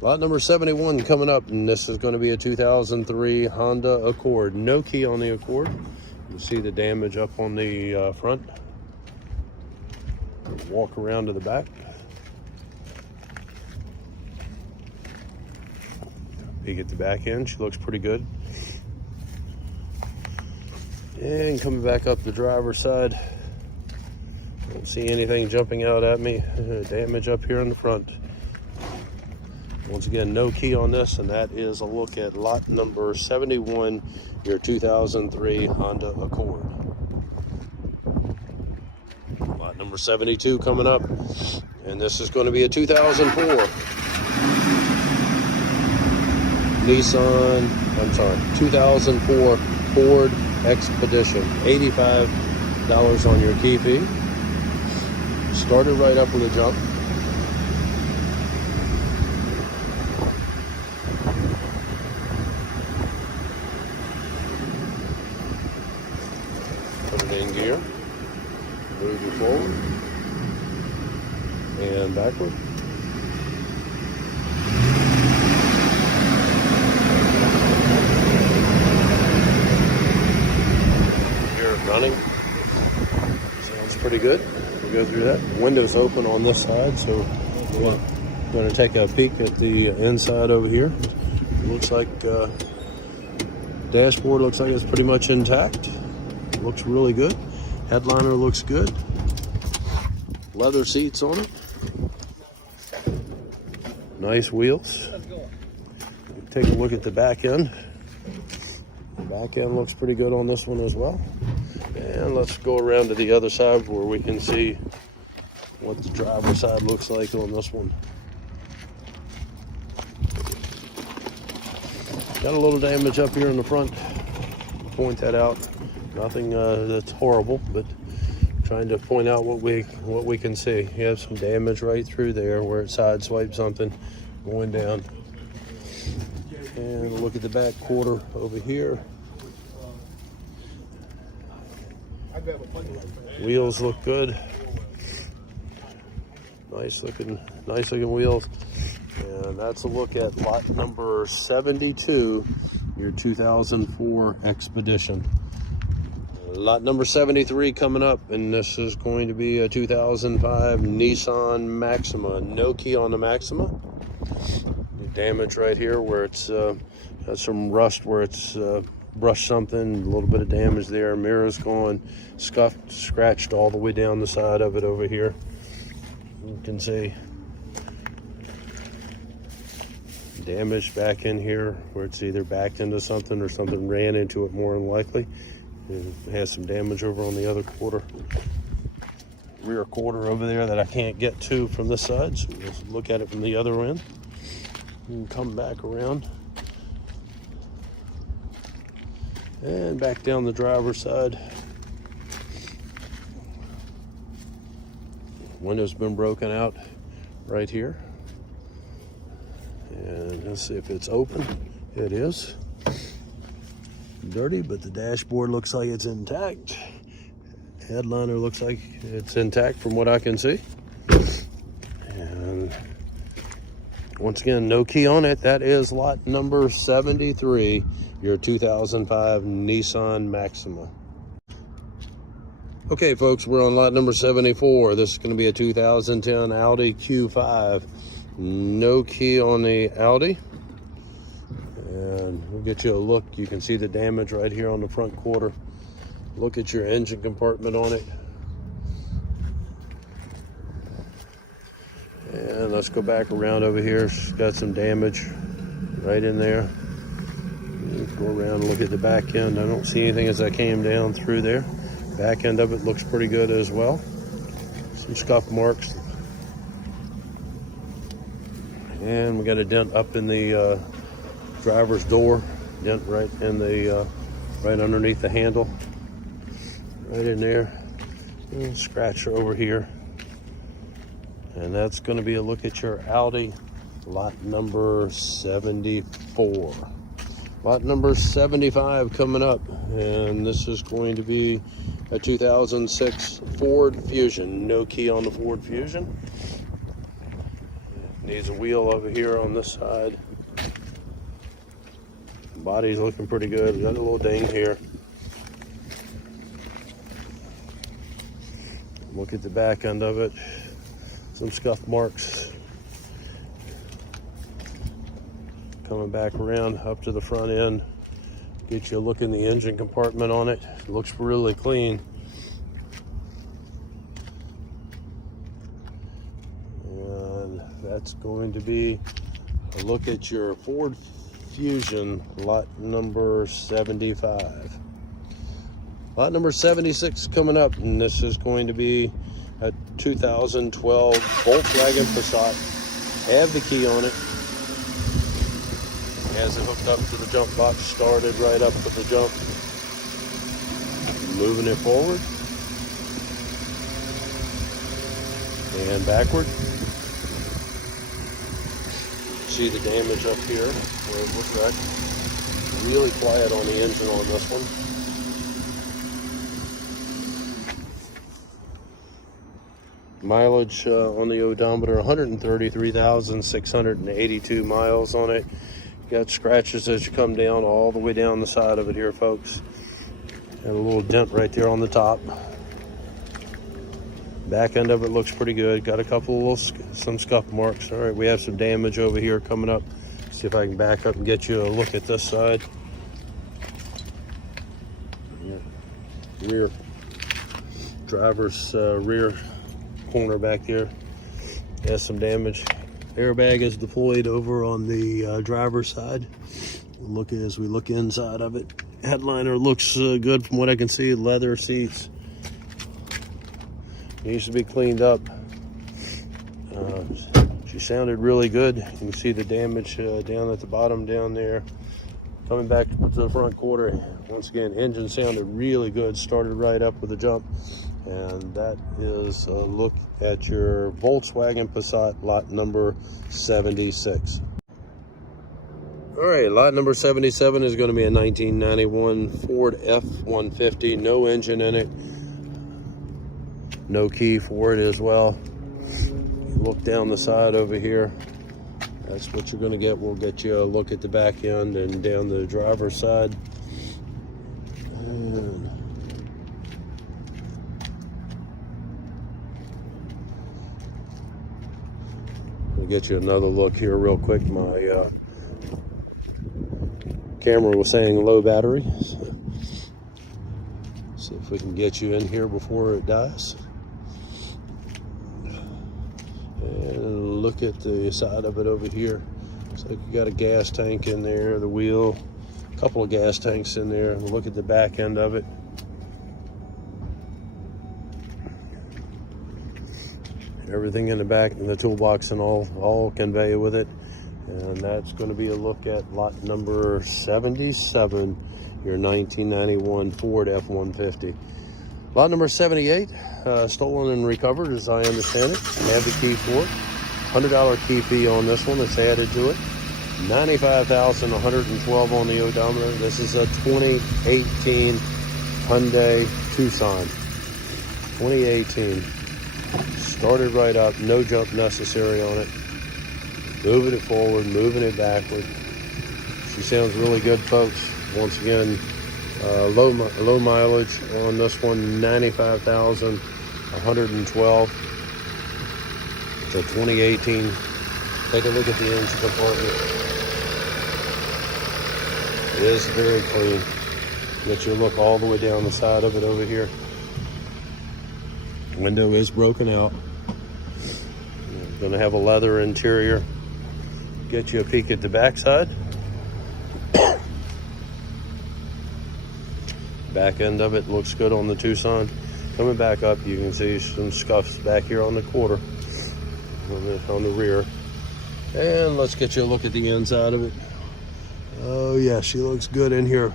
Lot number 71 coming up, and this is going to be a 2003 Honda Accord. No key on the Accord. You see the damage up on the front. Walk around to the back. Peek at the back end. She looks pretty good. And coming back up the driver's side. Don't see anything jumping out at me. Damage up here in the front. Once again, no key on this, and that is a look at lot number 71, your 2003 Honda Accord. Lot number 72 coming up, and this is going to be a 2004 2004 Ford Expedition. $85 on your key fee. Started right up with a jump. In gear, move it forward and backward. Here running. Sounds pretty good. We'll go through that. Windows open on this side, so we'll Going to take a peek at the inside over here. Looks like dashboard looks like it's pretty much intact. Looks really good. Headliner looks good. Leather seats on it. Nice wheels. Take a look at the back end. The back end looks pretty good on this one as well. And let's go around to the other side where we can see what the driver's side looks like on this one. Got a little damage up here in the front. Point that out. Nothing that's horrible, but trying to point out what we can see. You have some damage right through there where it sideswiped something going down. And look at the back quarter over here. Wheels look good. Nice looking wheels. And that's a look at lot number 72, your 2004 Expedition. Lot number 73 coming up, and this is going to be a 2005 Nissan Maxima. No key on the Maxima. Damage right here where it's got some rust where it's brushed something, a little bit of damage there. Mirror's gone, scuffed, scratched all the way down the side of it over here. You can see damage back in here where it's either backed into something or something ran into it, more than likely. It has some damage over on the other quarter, rear quarter over there that I can't get to from this side, so we'll look at it from the other end and come back around and back down the driver's side. Window's been broken out right here, and let's see if it's open. It is dirty, but the dashboard looks like it's intact. Headliner looks like it's intact from what I can see. And once again, no key on it. That is lot number 73, your 2005 Nissan Maxima. Okay, folks, we're on lot number 74. This is going to be a 2010 Audi Q5. No key on the Audi. And we'll get you a look. You can see the damage right here on the front quarter. Look at your engine compartment on it. And let's go back around over here. It's got some damage right in there. Let's go around and look at the back end. I don't see anything as I came down through there. Back end of it looks pretty good as well. Some scuff marks. And we got a dent up in the driver's door. Dent right in the right underneath the handle. Right in there. And scratch over here. And that's going to be a look at your Audi, lot number 74. Lot number 75 coming up, and this is going to be a 2006 Ford Fusion. No key on the Ford Fusion. Needs a wheel over here on this side. Body's looking pretty good. Got a little ding here. Look at the back end of it. Some scuff marks. Coming back around up to the front end. Get you a look in the engine compartment on it. It looks really clean. And that's going to be a look at your Ford Fusion, lot number 75. Lot number 76 coming up, and this is going to be a 2012 Volkswagen Passat. Have the key on it. Has it hooked up to the jump box, started right up with the jump. Moving it forward and backward. See the damage up here where it was wrecked. Really quiet on the engine on this one. Mileage on the odometer, 133,682 miles on it. Got scratches as you come down all the way down the side of it here, folks. And a little dent right there on the top. Back end of it looks pretty good. Got a couple of some scuff marks. All right, we have some damage over here coming up. See if I can back up and get you a look at this side. Rear driver's rear corner back there has some damage. Airbag is deployed over on the driver's side. Look as we look inside of it. Headliner looks good from what I can see. Leather seats. Needs to be cleaned up. She sounded really good. You can see the damage down at the bottom down there. Coming back to the front quarter, once again, engine sounded really good. Started right up with a jump. And that is a look at your Volkswagen Passat lot number 76. All right, lot number 77 is going to be a 1991 Ford F-150. No engine in it. No key for it as well. Look down the side over here. That's what you're going to get. We'll get you a look at the back end and down the driver's side. And we'll get you another look here real quick. My camera was saying low battery. So see if we can get you in here before it dies. And look at the side of it over here. Looks like you got a gas tank in there, the wheel, a couple of gas tanks in there. Look at the back end of it. Everything in the back and the toolbox and all convey with it. And that's going to be a look at lot number 77, your 1991 Ford F-150. Lot number 78, stolen and recovered as I understand it. Have the key for it. $100 key fee on this one that's added to it. $95,112 on the odometer. This is a 2018 Hyundai Tucson. 2018. Started right up, no jump necessary on it. Moving it forward, moving it backward. She sounds really good, folks. Once again, low mileage on this one, 95,112. It's a 2018. Take a look at the engine compartment. It is very clean. Get you a look all the way down the side of it over here. Window is broken out. Going to have a leather interior. Get you a peek at the backside. Back end of it looks good on the Tucson. Coming back up, you can see some scuffs back here on the quarter, on the rear. And let's get you a look at the inside of it. Oh yeah, she looks good in here.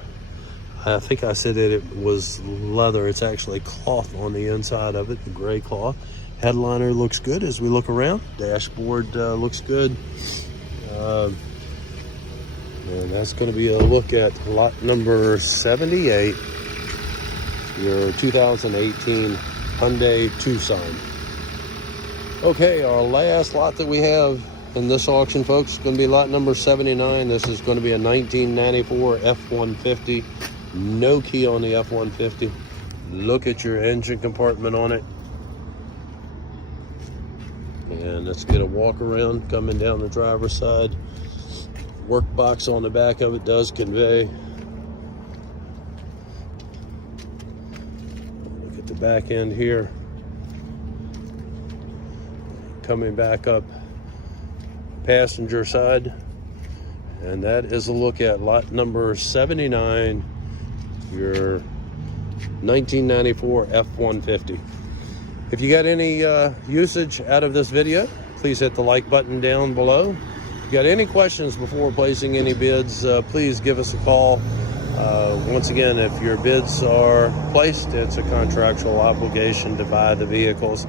I think I said that it was leather. It's actually cloth on the inside of it, the gray cloth. Headliner looks good as we look around. Dashboard looks good. And that's going to be a look at lot number 78, your 2018 Hyundai Tucson. Okay, our last lot that we have in this auction, folks, is going to be lot number 79. This is going to be a 1994 F-150. No key on the F-150. Look at your engine compartment on it. And let's get a walk around coming down the driver's side. Work box on the back of it does convey. Look at the back end here. Coming back up passenger side. And that is a look at lot number 79, your 1994 F-150. If you got any usage out of this video, please hit the like button down below. If you got any questions before placing any bids, please give us a call. Once again, if your bids are placed, it's a contractual obligation to buy the vehicles.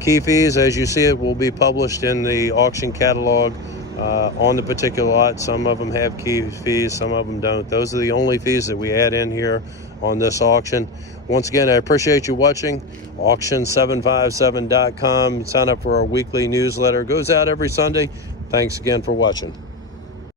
Key fees, as you see it, will be published in the auction catalog on the particular lot. Some of them have key fees, some of them don't. Those are the only fees that we add in here on this auction. Once again, I appreciate you watching. Auction757.com. Sign up for our weekly newsletter. It goes out every Sunday. Thanks again for watching.